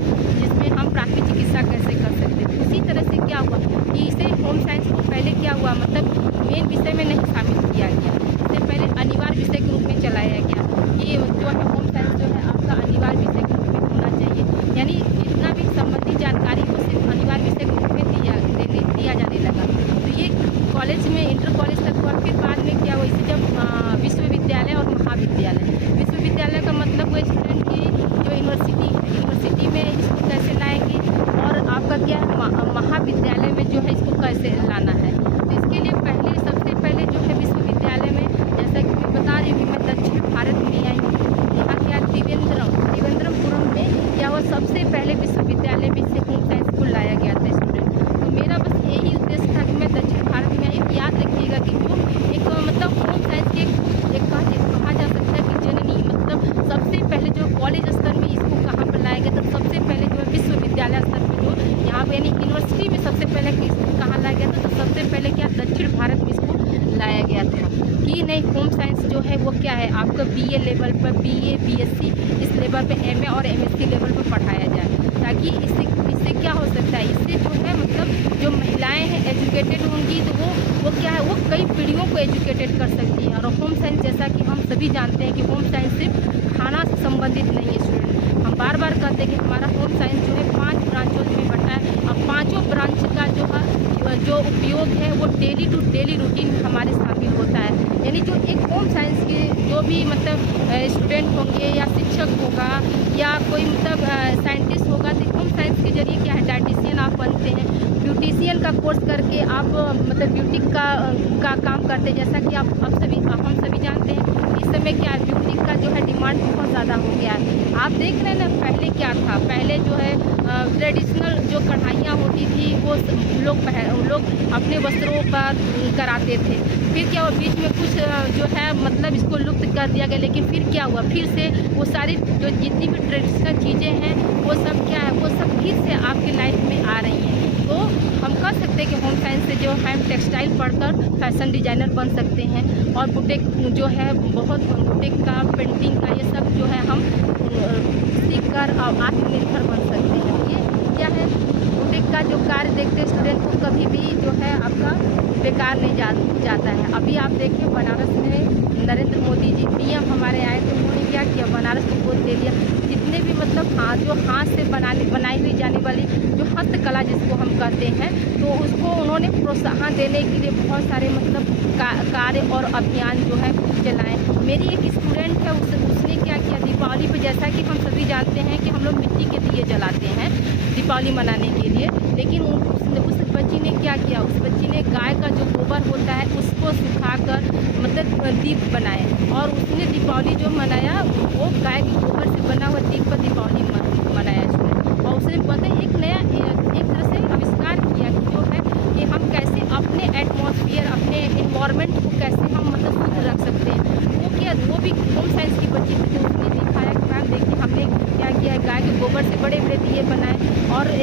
जिसमें हम प्राथमिक चिकित्सा कैसे कर सकते हैं। उसी तरह से क्या हुआ कि इसे होम साइंस को पहले क्या हुआ, मतलब मेन विषय में नहीं शामिल किया गया, इससे पहले अनिवार्य विषय के रूप में चलाया गया। ये जो है होम साइंस जो है आपका अनिवार्य विषय के रूप में होना चाहिए, यानी जितना भी संबंधित जानकारी को सिर्फ अनिवार्य विषय के रूप में दिया जाने लगा। तो ये कॉलेज में इंटर कॉलेज तक हुआ। फिर बाद में क्या हुआ, इसे जब विश्वविद्यालय और महाविद्यालय, विश्वविद्यालय का मतलब वो स्टूडेंट की जो यूनिवर्सिटी है, यूनिवर्सिटी में इसको कैसे लाएंगे, और आपका क्या महाविद्यालय में जो है इसको कैसे लाना है। तो इसके लिए सबसे पहले जो है विश्वविद्यालय में, जैसा कि मैं बता रही हूँ कि मैं दक्षिण भारत में यूनिवर्सिटी में सबसे पहले कहाँ लाया गया था, तो सबसे पहले क्या दक्षिण भारत में इसको लाया गया था कि नहीं होम साइंस जो है वो क्या है आपका बीए लेवल पर, बीए बीएससी इस लेवल पे, एमए और एमएससी लेवल पर पढ़ाया जाए, ताकि इससे क्या हो सकता है, इससे जो है मतलब जो महिलाएं हैं एजुकेटेड होंगी तो वो क्या है वो कई पीढ़ियों को एजुकेटेड कर सकती है। और होम साइंस जैसा कि हम सभी जानते हैं कि होम साइंस सिर्फ खाना से संबंधित नहीं है स्टूडेंट, हम बार बार कहते हैं कि हमारा होम साइंस जो है 5 ब्रांचों में बटा है और पाँचों ब्रांच का जो उपयोग है वो डेली टू डेली रूटीन में हमारे शामिल होता है। यानी जो एक होम साइंस के जो भी मतलब स्टूडेंट होंगे या शिक्षक होगा या कोई मतलब साइंटिस्ट होगा, तो होम साइंस के जरिए क्या है डाइटिशियन आप बनते हैं, ब्यूटिशियन का कोर्स करके आप मतलब ब्यूटी का काम करते हैं। जैसा कि हम सभी जानते हैं इस समय क्या है ब्यूटी का जो है डिमांड बहुत ज़्यादा हो गया है। आप देख रहे हैं ना पहले क्या था, पहले जो है ट्रेडिशनल जो कढ़ाइयाँ होती थी वो लोग अपने वस्त्रों पर कराते थे, फिर क्या हुआ बीच में कुछ जो है मतलब इसको लुप्त कर दिया गया, लेकिन फिर क्या हुआ फिर से वो सारी जो जितनी भी ट्रेडिशनल चीज़ें हैं वो सब क्या है वो सब फिर से आपकी लाइफ में आ रही हैं। तो हम कह सकते हैं कि होम साइंस से जो है टेक्सटाइल पढ़कर फैशन डिज़ाइनर बन सकते हैं और बुटीक जो है बहुत बुटीक का पेंटिंग का ये सब जो है हम सीख कर आत्मनिर्भर बन सकते हैं। ये क्या है बुटीक का जो कार्य देखते स्टूडेंट को कभी भी जो है आपका बेकार नहीं जाता है। अभी आप देखिए बनारस में नरेंद्र मोदी जी पीएम हमारे आए थे, उन्होंने क्या किया बनारस को गोद दे दिया। जितने भी मतलब जो हाथ से बनाई हुई जाने वाली जो हस्तकला जिसको हम कहते हैं, तो उसको उन्होंने प्रोत्साहन देने के लिए बहुत सारे मतलब कार्य और अभियान जो है चलाएँ। मेरी एक स्टूडेंट है उसने क्या किया दीपावली पे, जैसा कि हम सभी जानते हैं कि हम लोग मिट्टी के दिए जलाते हैं दीपावली मनाने के लिए, लेकिन उस बच्ची ने क्या किया, उस बच्ची ने गाय का जो गोबर होता है उसको सुखाकर मतलब दीप बनाए और उसने दीपावली जो मनाया वो गाय के गोबर से बना हुआ दीप पर दीपावली मनाया उसने। और उसने पता है एक नया एक तरह से आविष्कार किया कि जो है कि हम कैसे अपने एटमॉस्फेयर अपने इन्वायरमेंट को कैसे हम मतलब शुद्ध रख सकते हैं। वो क्या वो भी होम साइंस की बच्ची थी, तो उसने दिखाया कि मैम देखिए हमने क्या किया गाय के गोबर से बड़े बड़े दिए बनाए और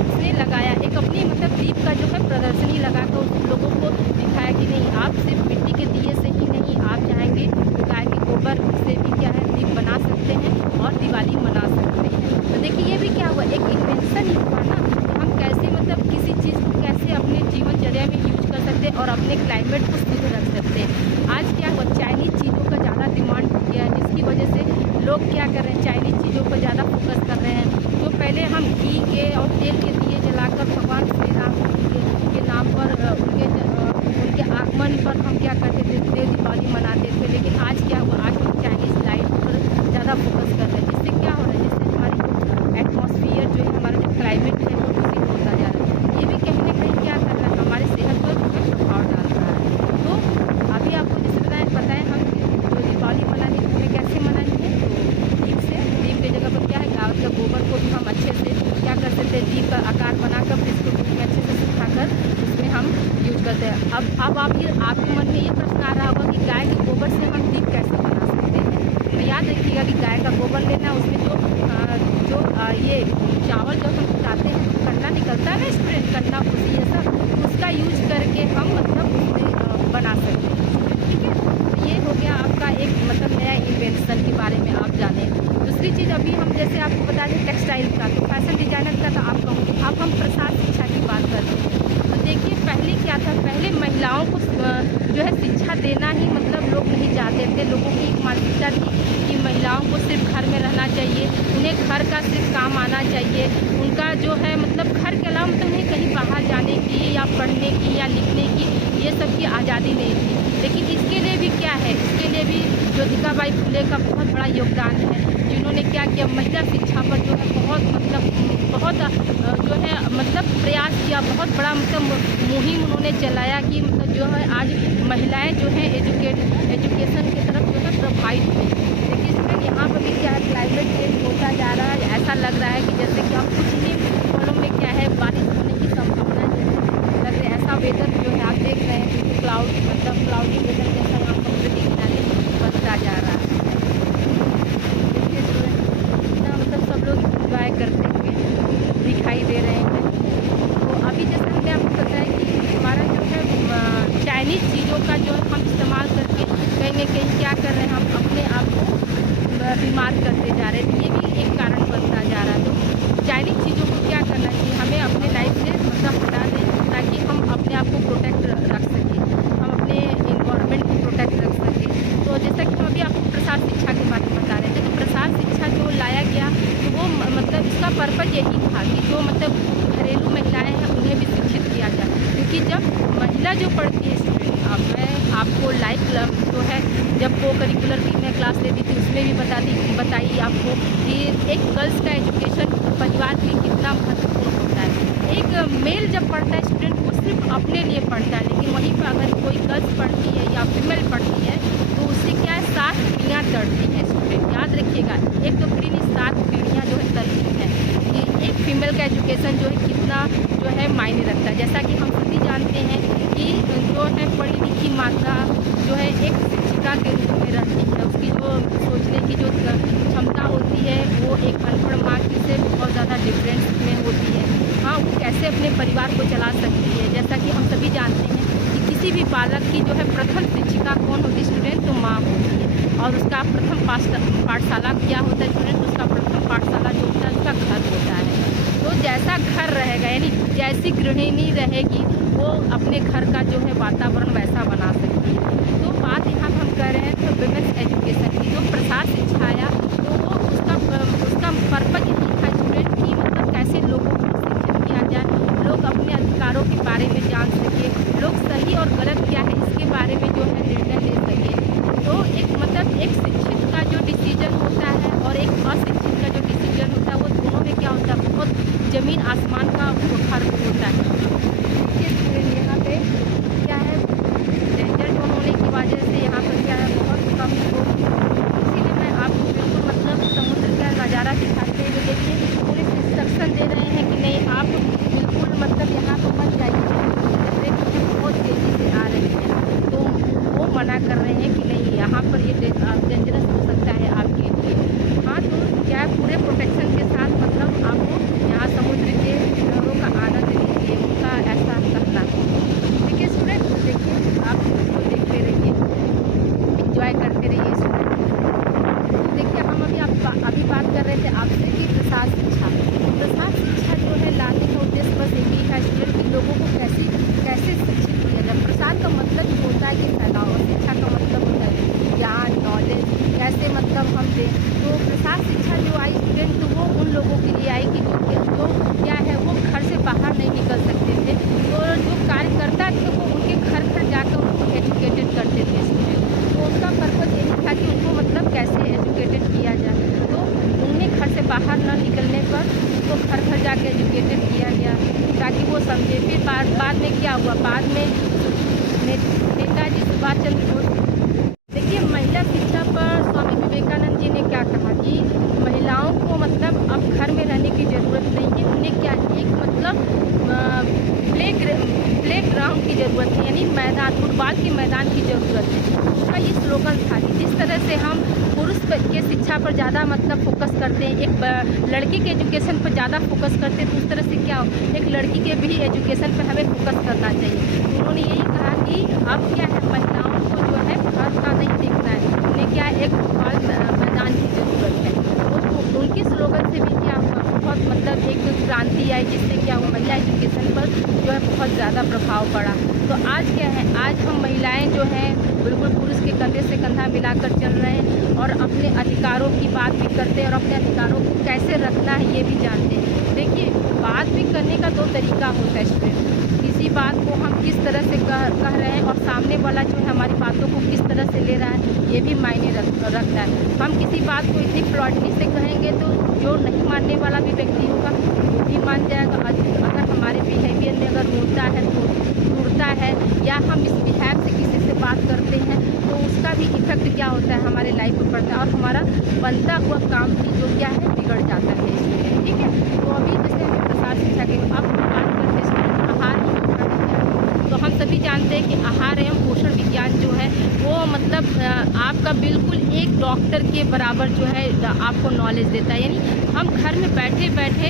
उसने लगाया एक अपनी मतलब दीप का जो है प्रदर्शनी लगाकर उस लोगों को दिखाया कि नहीं आप सिर्फ मिट्टी के दिए से ही नहीं, आप चाहेंगे गाय के गोबर से भी क्या है दीप बना सकते हैं और दिवाली मना सकते हैं। तो देखिए ये भी क्या हुआ एक इन्वेंशन ही हुआ ना, हम कैसे मतलब किसी चीज़ को कैसे अपने जीवनचर्या में यूज कर सकते हैं और अपने क्लाइमेट को शुद्ध रख सकते हैं। आज क्या हुआ चाइनीज़ चीज़ों का ज़्यादा डिमांड हो गया है, जिसकी वजह से लोग क्या कर रहे हैं चाइनीज़ चीज़ों पर ज़्यादा फोकस कर रहे हैं। तो पहले हम घी के और तेल के दिए जलाकर भगवान श्री राम के नाम पर उनके आगमन पर हम क्या करते थे देव दीपावली मनाते थे, लेकिन आज क्या हुआ आज हम चाइनीज़ लाइट पर ज़्यादा फोकस कर रहे हैं, जिससे क्या हो रहा है जिससे हमारी एटमॉस्फेयर जो है हमारा जो क्लाइमेट है वो दूषित होता जा रहा है। ये भी कहीं ना कहीं क्या कर रहा है हमारी सेहत पर प्रभाव डाल रहा है। तो अभी आपको जैसे बताएं हम जो दीपावली मनानी है हमें कैसे मनानी है, तो दीप के जगह पर क्या है गाय का गोबर को भी हम अच्छे से क्या कर सकते हैं दीप का आकार बनाकर फिर इसको धूप में अच्छे से सुखाकर उसमें हम यूज करते हैं। अब आपके मन में ये प्रश्न आ रहा होगा कि गाय के गोबर से हम दीप कैसे बना सकते हैं। तो याद रखिएगा कि गाय का गोबर लेना उसमें जो ये चावल जब हम सुखाते हैं तो कन्ना निकलता है ना स्टूडेंट, कन्ना भूसी ये सब उसका यूज करके हम मतलब उसमें बना सकते हैं। ठीक है, तो ये हो गया आपका एक मतलब नया इन्वेंशन के बारे में आप जाने। दूसरी चीज़ अभी हम जैसे आपको बता दें टेक्सटाइल का, तो फैशन डिजाइनर का तो आप कहूँगी। अब हम प्रसाद शिक्षा की बात करते हैं, तो देखिए पहले क्या था, पहले महिलाओं को जो है शिक्षा देना ही मतलब लोग नहीं चाहते थे। लोगों की एक मानसिकता थी कि महिलाओं को सिर्फ घर में रहना चाहिए, उन्हें घर का सिर्फ काम आना चाहिए, उनका जो है मतलब घर के अलावा मतलब उन्हें कहीं बाहर जाने की या पढ़ने की या लिखने की ये सब की आज़ादी नहीं थी। लेकिन इसके लिए भी क्या है, इसके लिए भी ज्योतिकाबाई फुले का बहुत बड़ा योगदान है, जिन्होंने क्या किया महिला शिक्षा पर जो है बहुत जो है मतलब प्रयास किया, बहुत बड़ा मतलब मुहिम उन्होंने चलाया कि मतलब जो है आज महिलाएं जो हैं एजुकेशन की तरफ जो है प्रभावित हुई। देखिए स्टूडेंट यहाँ पर भी क्या है क्लाइमेट चेंज होता जा रहा है, ऐसा लग रहा है कि जैसे कि अब कुछ ही पलों में क्या है बारिश होने की संभावना है, लग रहा है ऐसा वेदर जो है आप देख रहे हैं क्लाउडी वेदर जैसा यहाँ समुद्र के किनारे बनता जा रहा है। देखिए स्टूडेंट इतना मतलब सब लोग इंजॉय करते हुए दिखाई दे रहे हैं। आपको लाइव जो है जब को करिकुलर की मैं क्लास लेती थी उसमें भी बताई आपको कि एक गर्ल्स का एजुकेशन परिवार के लिए कितना महत्वपूर्ण होता है। एक मेल जब पढ़ता है स्टूडेंट वो सिर्फ अपने लिए पढ़ता है, लेकिन वहीं पर अगर कोई गर्ल्स पढ़ती है या फीमेल पढ़ती है तो उससे क्या है 7 पीढ़ियाँ चढ़ती हैं। स्टूडेंट याद रखिएगा, एक तो पीढ़ी नहीं 7 पीढ़ियाँ जो है चलती हैं कि एक फीमेल का एजुकेशन जो है कितना जो है मायने रखता है। जैसा कि हम सभी जानते हैं कि जो है पढ़ी लिखी माता जो है एक शिक्षिका के रूप में रहती है, उसकी जो सोचने की जो क्षमता होती है वो एक अनपढ़ माँ की से बहुत ज़्यादा डिफरेंस में होती है। हाँ, वो कैसे अपने परिवार को चला सकती है। जैसा कि हम सभी जानते हैं कि किसी भी बालक की जो है प्रथम शिक्षिका कौन होती है स्टूडेंट, तो माँ होती है। और उसका प्रथम पाठशाला क्या होता है स्टूडेंट, उसका प्रथम पाठशाला जो होता है उसका घर होता है। तो जैसा घर रहेगा यानी जैसी गृहिणी रहेगी वो अपने घर का जो है वातावरण वैसा बना सकती है। तो बात यहाँ हम कर रहे हैं तो विमेंस एजुकेशन की जो प्रसार शिक्षा आया तो वो उसका पर्पज यही था स्टूडेंट की मतलब कैसे लोगों को शिक्षित किया जाए, लोग अपने अधिकारों के बारे में जान सके, लोग सही और गलत क्या है इसके बारे में जो है निर्णय ले सके। तो एक मतलब एक शिक्षित का जो डिसीजन होता है और एक अशिक्षित का जो डिसीजन होता है वो दोनों में क्या होता है, बहुत ज़मीन आसमान का फर्क होता है। देखिए यहाँ पे क्या है डेंजर जोन होने की वजह से यहाँ पर क्या है बहुत कम लोग, इसीलिए मैं आपको बिल्कुल मतलब समुद्र का नज़ारा दिखाते हुए देखिए पूरे इंस्ट्रक्शन दे रहे हैं कि नहीं आप बिल्कुल मतलब यहाँ पर मत जाइए, बहुत तेज़ी से आ रही है तो वो मना कर रहे हैं कि नहीं यहाँ पर ये डेंजरस हो सकता है आपके लिए। हाँ, तो क्या है पूरे प्रोटेक्शन के साथ मतलब आपको यहाँ समुद्र के लहरों का आनंद लीजिए, उनका ऐसा कहना है। ठीक है स्टूडेंट, देखिए आप इसको देखते रहिए, एंजॉय करते रहिए स्टूडेंट। तो देखिए हम अभी बात कर रहे थे आपसे कि प्रसार शिक्षा जो है लाने का उद्देश्य बस यही है स्टूडेंट कि लोगों को कैसे शिक्षित किया जाए। प्रसार का मतलब ही होता है कि फैलाव, और शिक्षा का मतलब होता है ज्ञान नॉलेज कैसे मतलब हम दें। तो प्रसार शिक्षा जो आई स्टूडेंट तो वो उन लोगों के लिए आई कि जो क्या है वो घर से बाहर नहीं निकल सकते थे, तो जो कार्यकर्ता थे वो उनके घर घर जाकर उनको एजुकेटेड करते थे स्टूडेंट। तो उसका पर्पज़ यही था कि उनको मतलब कैसे एजुकेटेड किया जाए। तो उन्हें घर से बाहर न निकलने पर उनको घर घर जाकर एजुकेटेड किया गया ताकि वो समझे। फिर बाद में क्या हुआ, बाद में नेताजी सुभाष चंद्र बोस, देखिए महिला शिक्षा पर स्वामी विवेकानंद जी ने क्या कहा कि महिलाओं को मतलब अब घर में रहने की ज़रूरत नहीं है, उन्हें क्या एक मतलब प्ले ग्राउंड की ज़रूरत है, यानी मैदान फुटबॉल के मैदान की ज़रूरत है। उसका ये स्लोगन था कि जिस तरह से हम पुरुष के शिक्षा पर ज़्यादा मतलब फोकस करते हैं, एक लड़की के एजुकेशन पर ज़्यादा फोकस करते हैं, तो उस तरह से क्या हो एक लड़की के भी एजुकेशन पर हमें फोकस करना चाहिए। तो उन्होंने यही कहा कि अब क्या है महिलाओं को जो है घर का नहीं देखना है, उन्हें क्या एक फुटबॉल मैदान की ज़रूरत है। तो उनके स्लोगन से भी क्या हुआ बहुत मतलब एक क्रांति आई, जिससे क्या हुआ महिला एजुकेशन पर जो है बहुत ज़्यादा प्रभाव पड़ा। तो आज क्या है, आज हम महिलाएं जो हैं बिल्कुल पुरुष के कंधे से कंधा मिलाकर चल रहे हैं और अपने अधिकारों की बात भी करते हैं और अपने अधिकारों को कैसे रखना है ये भी जानते हैं। देखिए बात भी करने का 2 तरीका होता है स्टूडेंट, किसी बात को हम किस तरह से कह रहे हैं और सामने वाला जो है हमारी बातों को किस तरह से ले रहा है ये भी मायने रखता है। हम किसी बात को इतनी फ्लॉडली से कहेंगे तो जो नहीं मानने वाला भी व्यक्ति होगा वो भी मान जाएगा। अगर हमारे बिहेवियर में अगर टूटता है या हम इस बिहेव से किसी से बात करते हैं तो उसका भी इफेक्ट क्या होता है हमारे लाइफ पर पड़ता है और हमारा बनता हुआ काम भी जो क्या है बिगड़ जाता है इसमें। ठीक है, तो अभी जैसे हमें प्रसार शिक्षा के अब बात करते हैं आहार एवं पोषण विज्ञान। तो हम सभी जानते हैं कि आहार एवं पोषण विज्ञान जो है वो मतलब आपका बिल्कुल एक डॉक्टर के बराबर जो है आपको नॉलेज देता है। यानी हम घर में बैठे बैठे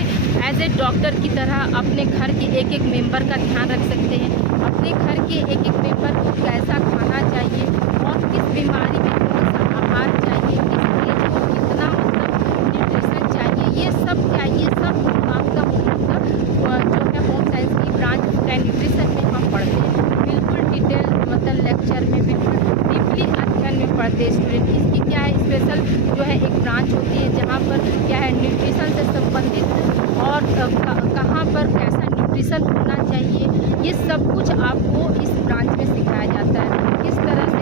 एज ए डॉक्टर की तरह अपने घर के एक एक मेंबर का ध्यान रख सकते हैं, अपने घर के एक एक मेंबर को कैसा खाना चाहिए और किस बीमारी में कौन सा आहार चाहिए, किस एज को कितना मतलब न्यूट्रिशन चाहिए, ये सब आपका मतलब जो है होम साइंस की ब्रांच होता है न्यूट्रिशन में हम पढ़ते हैं। बिल्कुल डिटेल मतलब लेक्चर में बिल्कुल डीपली अध्ययन में पढ़ते हैं स्टूडेंट। इसकी क्या है स्पेशल जो है एक ब्रांच होती है जहाँ पर क्या है न्यूट्रिशन से संबंधित और कहाँ पर कैसा न्यूट्रिशन होना चाहिए ये सब कुछ आपको इस ब्रांच में सिखाया जाता है। किस तरह से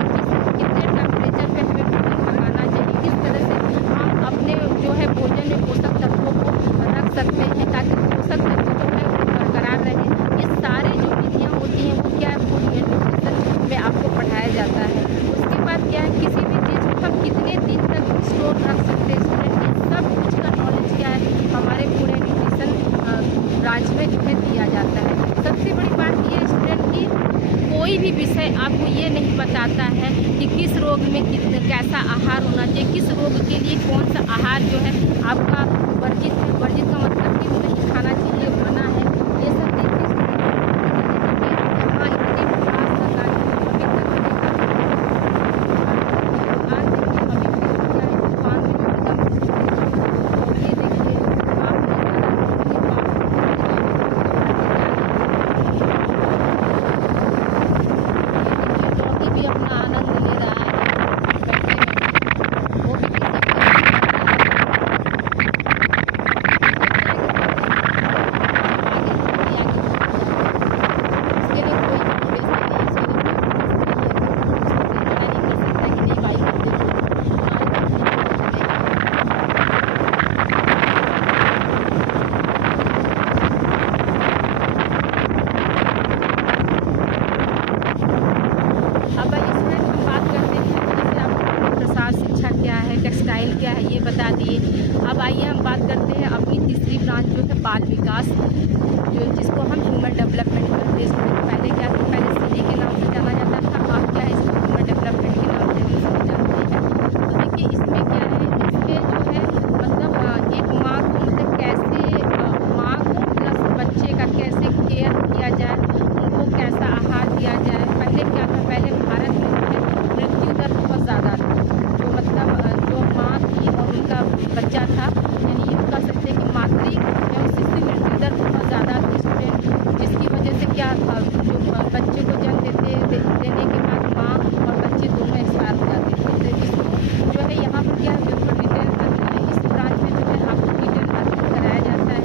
आपको ये नहीं बताता है कि किस रोग में कैसा आहार होना चाहिए, किस रोग के लिए कौन सा आहार जो है आपका वर्जित है। वर्जित का मतलब कि नहीं खाना चाहिए, मना है। ये सब देखिए टेक्सटाइल क्या है ये बता दिए। अब आइए हम बात करते हैं अपनी तीसरी ब्रांच जो है बाल विकास, जो जिसको हम ह्यूमन डेवलपमेंट करते हैं। पहले क्या था, पहले सिटी के नाम से जाना जाता था, अब क्या है इसको ह्यूमन डेवलपमेंट के नाम से हम सब जानते हैं। तो देखिए इसमें क्या है, इसमें जो है मतलब एक माँ को मतलब कैसे माँ को प्लस बच्चे का कैसे केयर किया जाए, उनको कैसा आहार दिया जाए। पहले क्या था, पहले भारत में जो है मृत्यु दर बहुत ज़्यादा था, जो मतलब जो माँ थी और उनका बच्चा था, यानी ये कह सकते हैं कि मातृ एवं शिशु मृत्यु दर बहुत ज़्यादा थी स्टूडेंट, जिसकी वजह से क्या था, जो बच्चे को जन्म देने के बाद माँ और बच्चे दोनों एक्सपायर हो जाते थे। तो इसको जो है यहाँ पर क्या है, बिल्कुल डिटेल इस ब्रांच में जो है आपको डिटेल अर्थिंग कराया जाता है।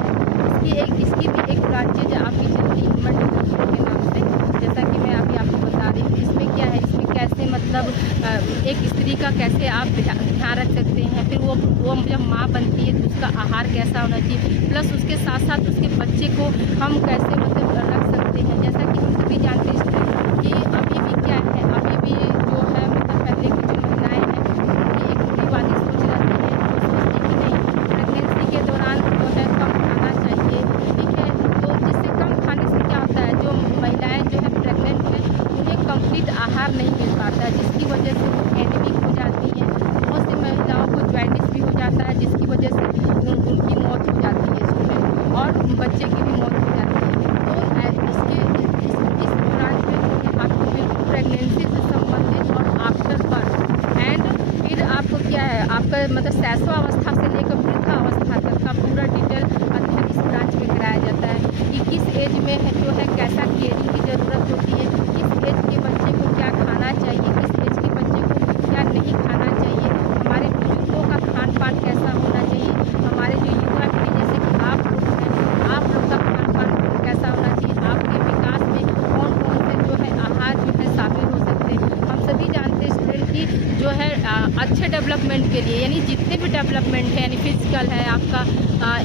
इसकी भी एक ब्रांच है जो आपकी चलती ह्यूमन डेवलपमेंट के नाम से, जैसा कि मैं अभी आपको बता रही हूँ। इसमें क्या है, इसमें कैसे मतलब एक स्त्री का कैसे आप ध्यान रख सकते हैं, फिर वो जब माँ बनती है तो उसका आहार कैसा होना चाहिए, प्लस उसके साथ साथ उसके बच्चे को हम कैसे मतलब रख सकते हैं। जैसा कि हम सभी जानते हैं कि अभी भी क्या है, अभी भी जो है मतलब पहले की जो महिलाएं हैं उनकी एक रूढ़िवादी सोच रहती है, वो सोचती कि नहीं प्रेगनेंसी के दौरान जो है कम खाना चाहिए, ठीक है। तो जिससे कम खाने से क्या होता है, जो महिलाएँ जो है प्रेगनेंट हैं उन्हें कंप्लीट आहार नहीं मिल पाता है, जिसकी वजह से वो एनीमिक हो जाती हैं। बहुत सी महिलाओं को जॉन्डिस भी हो जाता है, जिसकी वजह से उनकी मौत हो जाती है इसमें, और बच्चे की भी मौत हो जाती है। तो इस ब्रांच में जो है आपको बिल्कुल प्रेगनेंसी से संबंधित और आफ्टर बर्थ एंड फिर आपको क्या है, आपका मतलब शैशवावस्था से लेकर वृद्धावस्था तक का पूरा डिटेल अध्ययन इस ब्रांच में कराया जाता है कि किस एज में है जो है कैसा केयरिंग की ज़रूरत होती है, किस एज के बच्चे को क्या खाना चाहिए, किस एज के बच्चे को क्या नहीं खाना चाहिए, हमारे बुजुर्गों का खान पान कैसा होना चाहिए, हमारे जो युवा पीढ़ी जैसे कि आप लोग हैं, आप लोग का खान पान कैसा होना चाहिए, आपके विकास में कौन कौन से जो है आहार जो है शामिल हो सकते हैं। हम सभी जानते हैं स्टूडेंट की जो है अच्छे डेवलपमेंट के लिए, यानी जितने भी डेवलपमेंट है, यानी फिजिकल है आपका,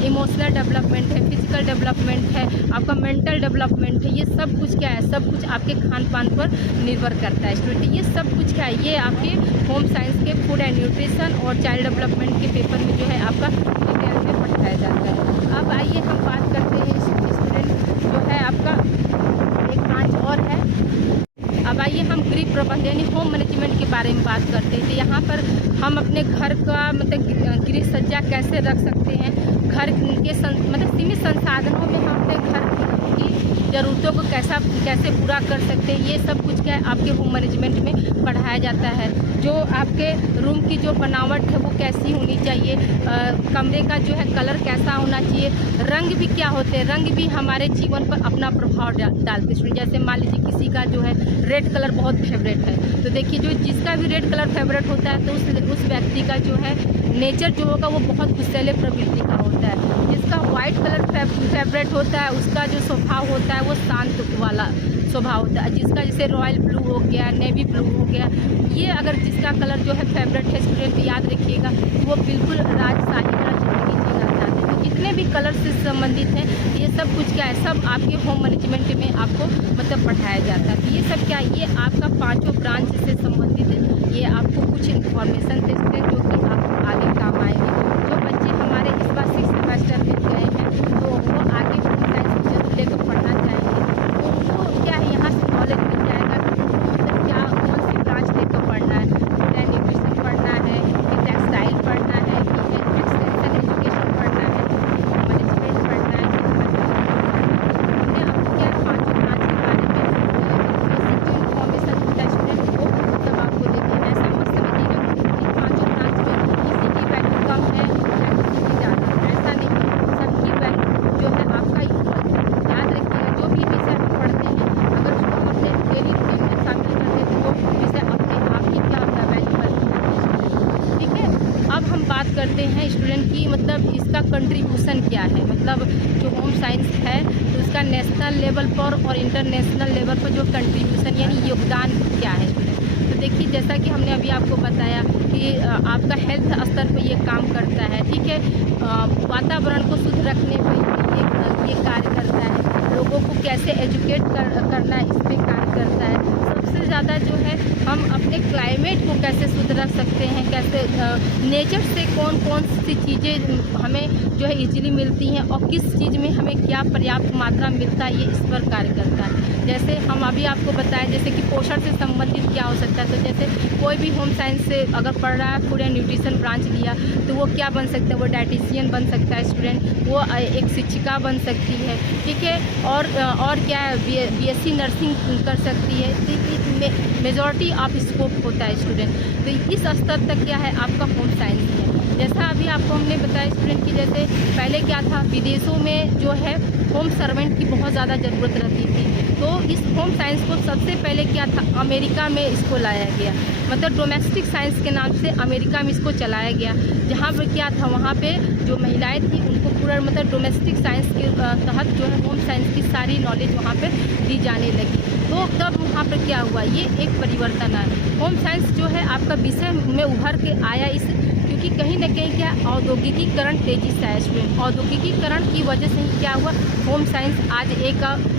इमोशनल डेवलपमेंट है, फिजिकल डेवलपमेंट है, आपका मेंटल डेवलपमेंट है, ये सब कुछ क्या है, सब कुछ आपके खान पान पर निर्भर करता है स्टूडेंट। ये सब कुछ क्या है, ये आपके होम साइंस के फूड एंड न्यूट्रिशन और चाइल्ड डेवलपमेंट के पेपर में जो है आपका डिटेल में पढ़ाया जाता है। अब आइए हम बात करते हैं स्टूडेंट जो है आपका एक ब्रांच और है। अब आइए हम गृह प्रबंधन यानी होम मैनेजमेंट के बारे में बात करते हैं। तो यहाँ पर हम अपने घर का मतलब गृह सज्जा कैसे रख सकते हैं, घर के मतलब सीमित संसाधनों में हम अपने घर की ज़रूरतों को कैसे पूरा कर सकते हैं, ये सब कुछ क्या है आपके होम मैनेजमेंट में पढ़ाया जाता है। जो आपके रूम की जो बनावट है वो कैसी होनी चाहिए, कमरे का जो है कलर कैसा होना चाहिए, रंग भी क्या होते हैं, रंग भी हमारे जीवन पर अपना प्रभाव डालते हैं। जैसे मान लीजिए किसी का जो है रेड कलर बहुत फेवरेट है, तो देखिए जो जिसका भी रेड कलर फेवरेट होता है तो उस व्यक्ति का जो है नेचर जो होगा वो बहुत गुस्सैले प्रवृत्ति का होता है। जिसका वाइट कलर फेवरेट होता है उसका जो स्वभाव होता है वो शांत वाला स्वभाव होता है। जिसका जैसे रॉयल ब्लू हो गया, नेवी ब्लू हो गया, ये अगर जिसका कलर जो है फेवरेट है स्टूडेंट याद रखिएगा वो बिल्कुल राजशाही वाला ज़िंदगी जीना चाहते हैं। तो जितने भी कलर से संबंधित हैं ये सब कुछ क्या है, सब आपके होम मैनेजमेंट में आपको मतलब पढ़ाया जाता है। तो ये सब क्या है, ये आपका 5 ब्रांच से संबंधित है। ये आपको कुछ इन्फॉर्मेशन थे जो कि आपको आगे काम आएंगे। जो बच्चे हमारे इस बार 6th सेमेस्टर में गए हैं तो वो आगे होम साइंस जरूर लेकर पढ़ना चाहेंगे, तो उनको क्या है यहाँ से नॉलेज मिल जाएगा कि मतलब क्या हैं स्टूडेंट की मतलब इसका कंट्रीब्यूशन क्या है, मतलब जो होम साइंस है तो उसका नेशनल लेवल पर और इंटरनेशनल लेवल पर जो कंट्रीब्यूशन यानी योगदान क्या है स्टूडेंट। तो देखिए जैसा कि हमने अभी आपको बताया कि आपका हेल्थ स्तर पर ये काम करता है, ठीक है, वातावरण को शुद्ध रखने पर ये कार्य करता है, लोगों को कैसे एजुकेट करना इस पर कार्य करता है। सबसे ज़्यादा जो है हम अपने क्लाइमेट को कैसे शुद्ध रख सकते हैं, कैसे नेचर से कौन कौन सी चीज़ें हमें जो है इजीली मिलती हैं और किस चीज़ में हमें क्या पर्याप्त मात्रा मिलता है, ये इस पर कार्य करता है। जैसे हम अभी आपको बताएं जैसे कि पोषण से संबंधित क्या हो सकता है, तो जैसे कोई भी होम साइंस से अगर पढ़ रहा है फूड एंड न्यूट्रिशन ब्रांच लिया तो वो क्या बन सकता है, वो डाइटिशियन बन सकता है स्टूडेंट, वो एक शिक्षिका बन सकती है, ठीक है, और क्या है बीएससी नर्सिंग कर सकती है। तो मेजॉरिटी ऑफ स्कोप होता है स्टूडेंट। तो इस स्तर तक क्या है आपका होम साइंस है। जैसा अभी आपको हमने बताया स्टूडेंट कि जैसे पहले क्या था, विदेशों में जो है होम सर्वेंट की बहुत ज़्यादा ज़रूरत रहती थी, तो इस होम साइंस को सबसे पहले क्या था अमेरिका में इसको लाया गया, मतलब डोमेस्टिक साइंस के नाम से अमेरिका में इसको चलाया गया। जहाँ पर क्या था वहाँ पे जो महिलाएं थी उनको पूरा मतलब डोमेस्टिक साइंस के तहत जो है होम साइंस की सारी नॉलेज वहाँ पे दी जाने लगी। तो तब वहाँ पर क्या हुआ, ये एक परिवर्तन आया। होम साइंस जो है आपका विषय में उभर के आया इस क्योंकि कहीं ना कहीं क्या औद्योगिकीकरण तेज़ी से आया स्टूडेंट। औद्योगिकीकरण की वजह से ही क्या हुआ, होम साइंस आज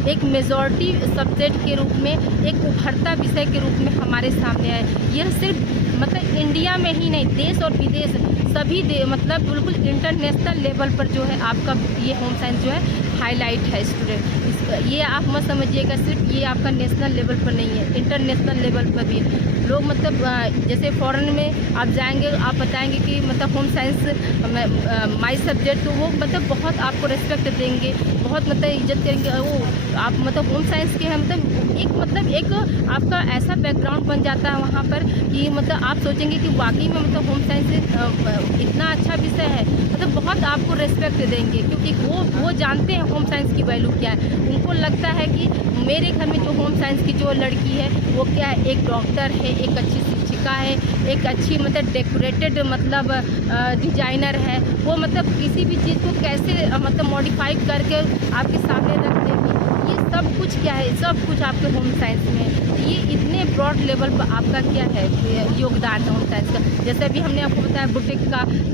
एक मेजॉरिटी सब्जेक्ट के रूप में, एक उभरता विषय के रूप में हमारे सामने आया। यह सिर्फ मतलब इंडिया में ही नहीं, देश और विदेश सभी मतलब बिल्कुल इंटरनेशनल लेवल पर जो है आपका ये होम साइंस जो है हाईलाइट है स्टूडेंट। ये आप मत समझिएगा सिर्फ ये आपका नेशनल लेवल पर नहीं है, इंटरनेशनल लेवल पर भी है। लोग मतलब जैसे फॉरेन में आप जाएंगे, आप बताएंगे कि मतलब होम साइंस माई सब्जेक्ट, तो वो मतलब बहुत आपको रिस्पेक्ट देंगे, बहुत मतलब इज्जत करेंगे। वो आप मतलब होम साइंस के हैं मतलब एक आपका ऐसा बैकग्राउंड बन जाता है वहाँ पर कि मतलब आप सोचेंगे कि वाकई में मतलब होम साइंस इतना अच्छा विषय है, मतलब बहुत आपको रिस्पेक्ट देंगे क्योंकि वो जानते हैं होम साइंस की वैल्यू क्या है। उनको लगता है कि मेरे घर में जो होम साइंस की जो लड़की है वो क्या है, एक डॉक्टर है, एक अच्छी शिक्षिका है, एक अच्छी मतलब डेकोरेटेड मतलब डिजाइनर है, वो मतलब किसी भी चीज़ को कैसे मतलब मॉडिफाई करके आपके सामने रख देगी। ये सब कुछ क्या है, सब कुछ आपके होम साइंस में है। ये इतने ब्रॉड लेवल पर आपका क्या है योगदान है होम साइंस का। जैसे अभी हमने आपको बताया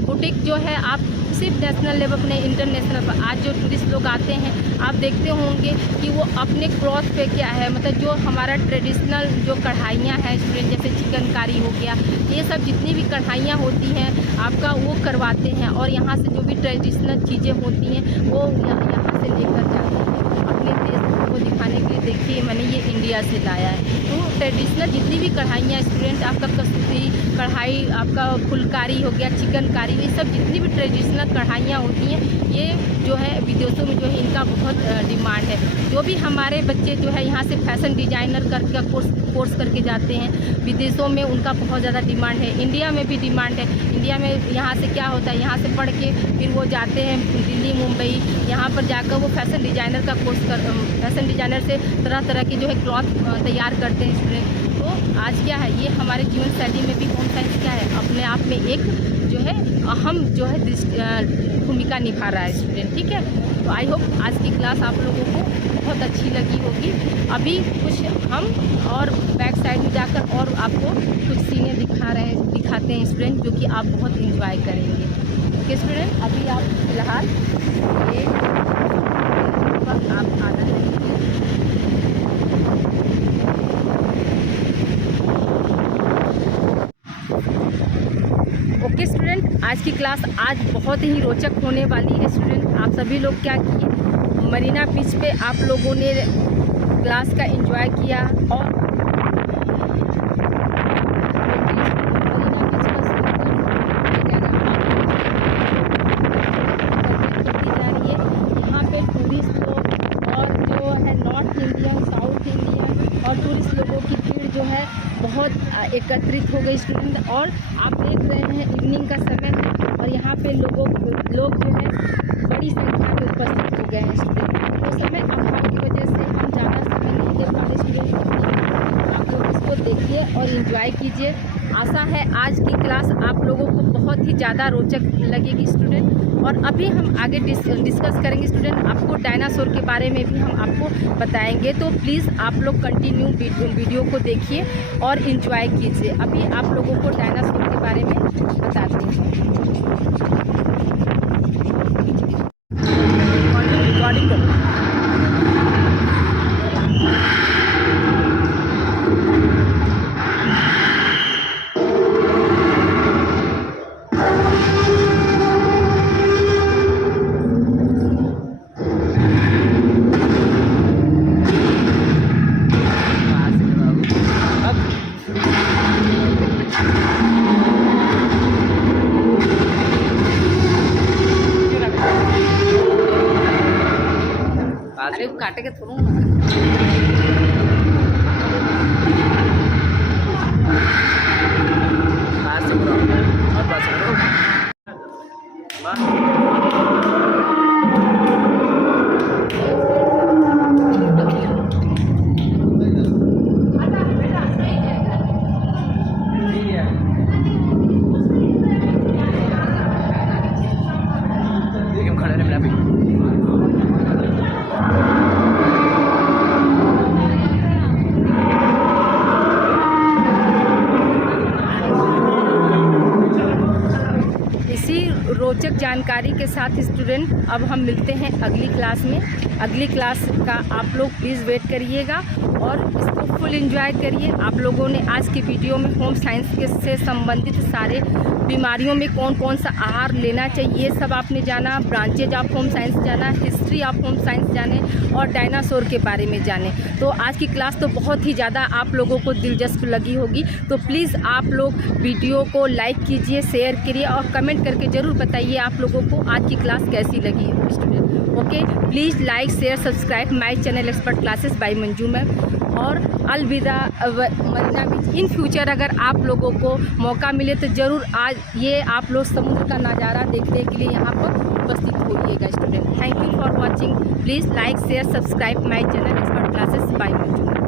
बुटीक जो है आप सिर्फ नेशनल लेवल पर नहीं, इंटरनेशनल पर आज जो टूरिस्ट लोग आते हैं आप देखते होंगे कि वो अपने क्लॉथ पे क्या है मतलब जो हमारा ट्रेडिशनल जो कढ़ाइयाँ हैं स्टूडेंट, जैसे चिकनकारी हो गया, ये सब जितनी भी कढ़ाइयाँ होती हैं आपका वो करवाते हैं और यहाँ से जो भी ट्रेडिशनल चीज़ें होती हैं वो यहाँ से लेकर जाते हैं अपने देश को दिखाने के लिए। देखिए मैंने ये इंडिया से लाया है। तो ट्रेडिशनल जितनी भी कढ़ाइयाँ स्टूडेंट, आपका कसूरी कढ़ाई, आपका फुलकारी हो गया, चिकनकारी, ये सब जितनी भी ट्रेडिशनल कढ़ाइयाँ होती हैं ये जो है विदेशों में जो है इनका बहुत डिमांड है। जो भी हमारे बच्चे जो है यहाँ से फैशन डिजाइनर करके कोर्स करके जाते हैं विदेशों में, उनका बहुत ज़्यादा डिमांड है। इंडिया में भी डिमांड है। इंडिया में यहाँ से क्या होता है, यहाँ से पढ़ के फिर वो जाते हैं दिल्ली मुंबई, यहाँ पर जाकर वो फैशन डिजाइनर का कोर्स फैशन डिजाइनर से तरह तरह की जो है क्लॉथ तैयार करते हैं स्टूडेंट। तो आज क्या है ये हमारे जीवन शैली में भी होम साइंस क्या है अपने आप में एक जो है अहम जो है भूमिका निभा रहा है स्टूडेंट, ठीक है। तो आई होप आज की क्लास आप लोगों को बहुत अच्छी लगी होगी। अभी कुछ हम और बैक साइड में जाकर और आपको कुछ सीनें दिखाते हैं स्टूडेंट, जो कि आप बहुत इंजॉय करेंगे। ओके स्टूडेंट, अभी आप फिलहाल ये आप आनंद लीजिए। ओके स्टूडेंट, आज की क्लास आज बहुत ही रोचक होने वाली है स्टूडेंट। आप सभी लोग क्या किए, मरीना बीच पे आप लोगों ने क्लास का एंजॉय किया और यहाँ पे टूरिस्ट लोग और जो है नॉर्थ इंडियन, साउथ इंडियन और टूरिस्ट लोगों की भीड़ जो है बहुत एकत्रित हो गई स्टूडेंट। और आप देख रहे हैं इवनिंग का समय है और यहाँ पे लोग जो है बड़ी संख्या में उपस्थित हो गए हैं स्टूडेंट। तो समय अभाव की वजह से हम ज़्यादा समय नहीं दे पा रहे स्टूडेंट। आप लोग इसको देखिए और एंजॉय कीजिए। आशा है आज की क्लास आप लोगों को बहुत ही ज़्यादा रोचक लगेगी स्टूडेंट। और अभी हम आगे डिस्कस करेंगे स्टूडेंट, आपको डायनासोर के बारे में भी हम आपको बताएंगे। तो प्लीज़ आप लोग कंटिन्यू वीडियो को देखिए और एंजॉय कीजिए। अभी आप लोगों को डायनासोर के बारे में बताते हैं। रिकॉर्डिंग करो। अरे वो काटे के थोड़ा रोचक जानकारी के साथ स्टूडेंट अब हम मिलते हैं अगली क्लास में। अगली क्लास का आप लोग प्लीज़ वेट करिएगा और इसको फुल एंजॉय करिए। आप लोगों ने आज की वीडियो में होम साइंस के से संबंधित सारे बीमारियों में कौन कौन सा आहार लेना चाहिए सब आपने जाना, ब्रांचेज ऑफ होम साइंस जाना, हिस्ट्री ऑफ होम साइंस जाने और डायनासोर के बारे में जाने। तो आज की क्लास तो बहुत ही ज़्यादा आप लोगों को दिलचस्प लगी होगी। तो प्लीज़ आप लोग वीडियो को लाइक कीजिए, शेयर करिए और कमेंट करके ज़रूर बताइए आप लोगों को आज की क्लास कैसी लगी student. Okay, please like share subscribe my channel expert classes by Manju ma'am. और अलविदा मदीना बीच। इन फ्यूचर अगर आप लोगों को मौका मिले तो ज़रूर आज ये आप लोग समुद्र का नज़ारा देखने के लिए यहाँ पर उपस्थित होइएगा student. Thank you for watching. Please like share subscribe my channel expert classes by Manju.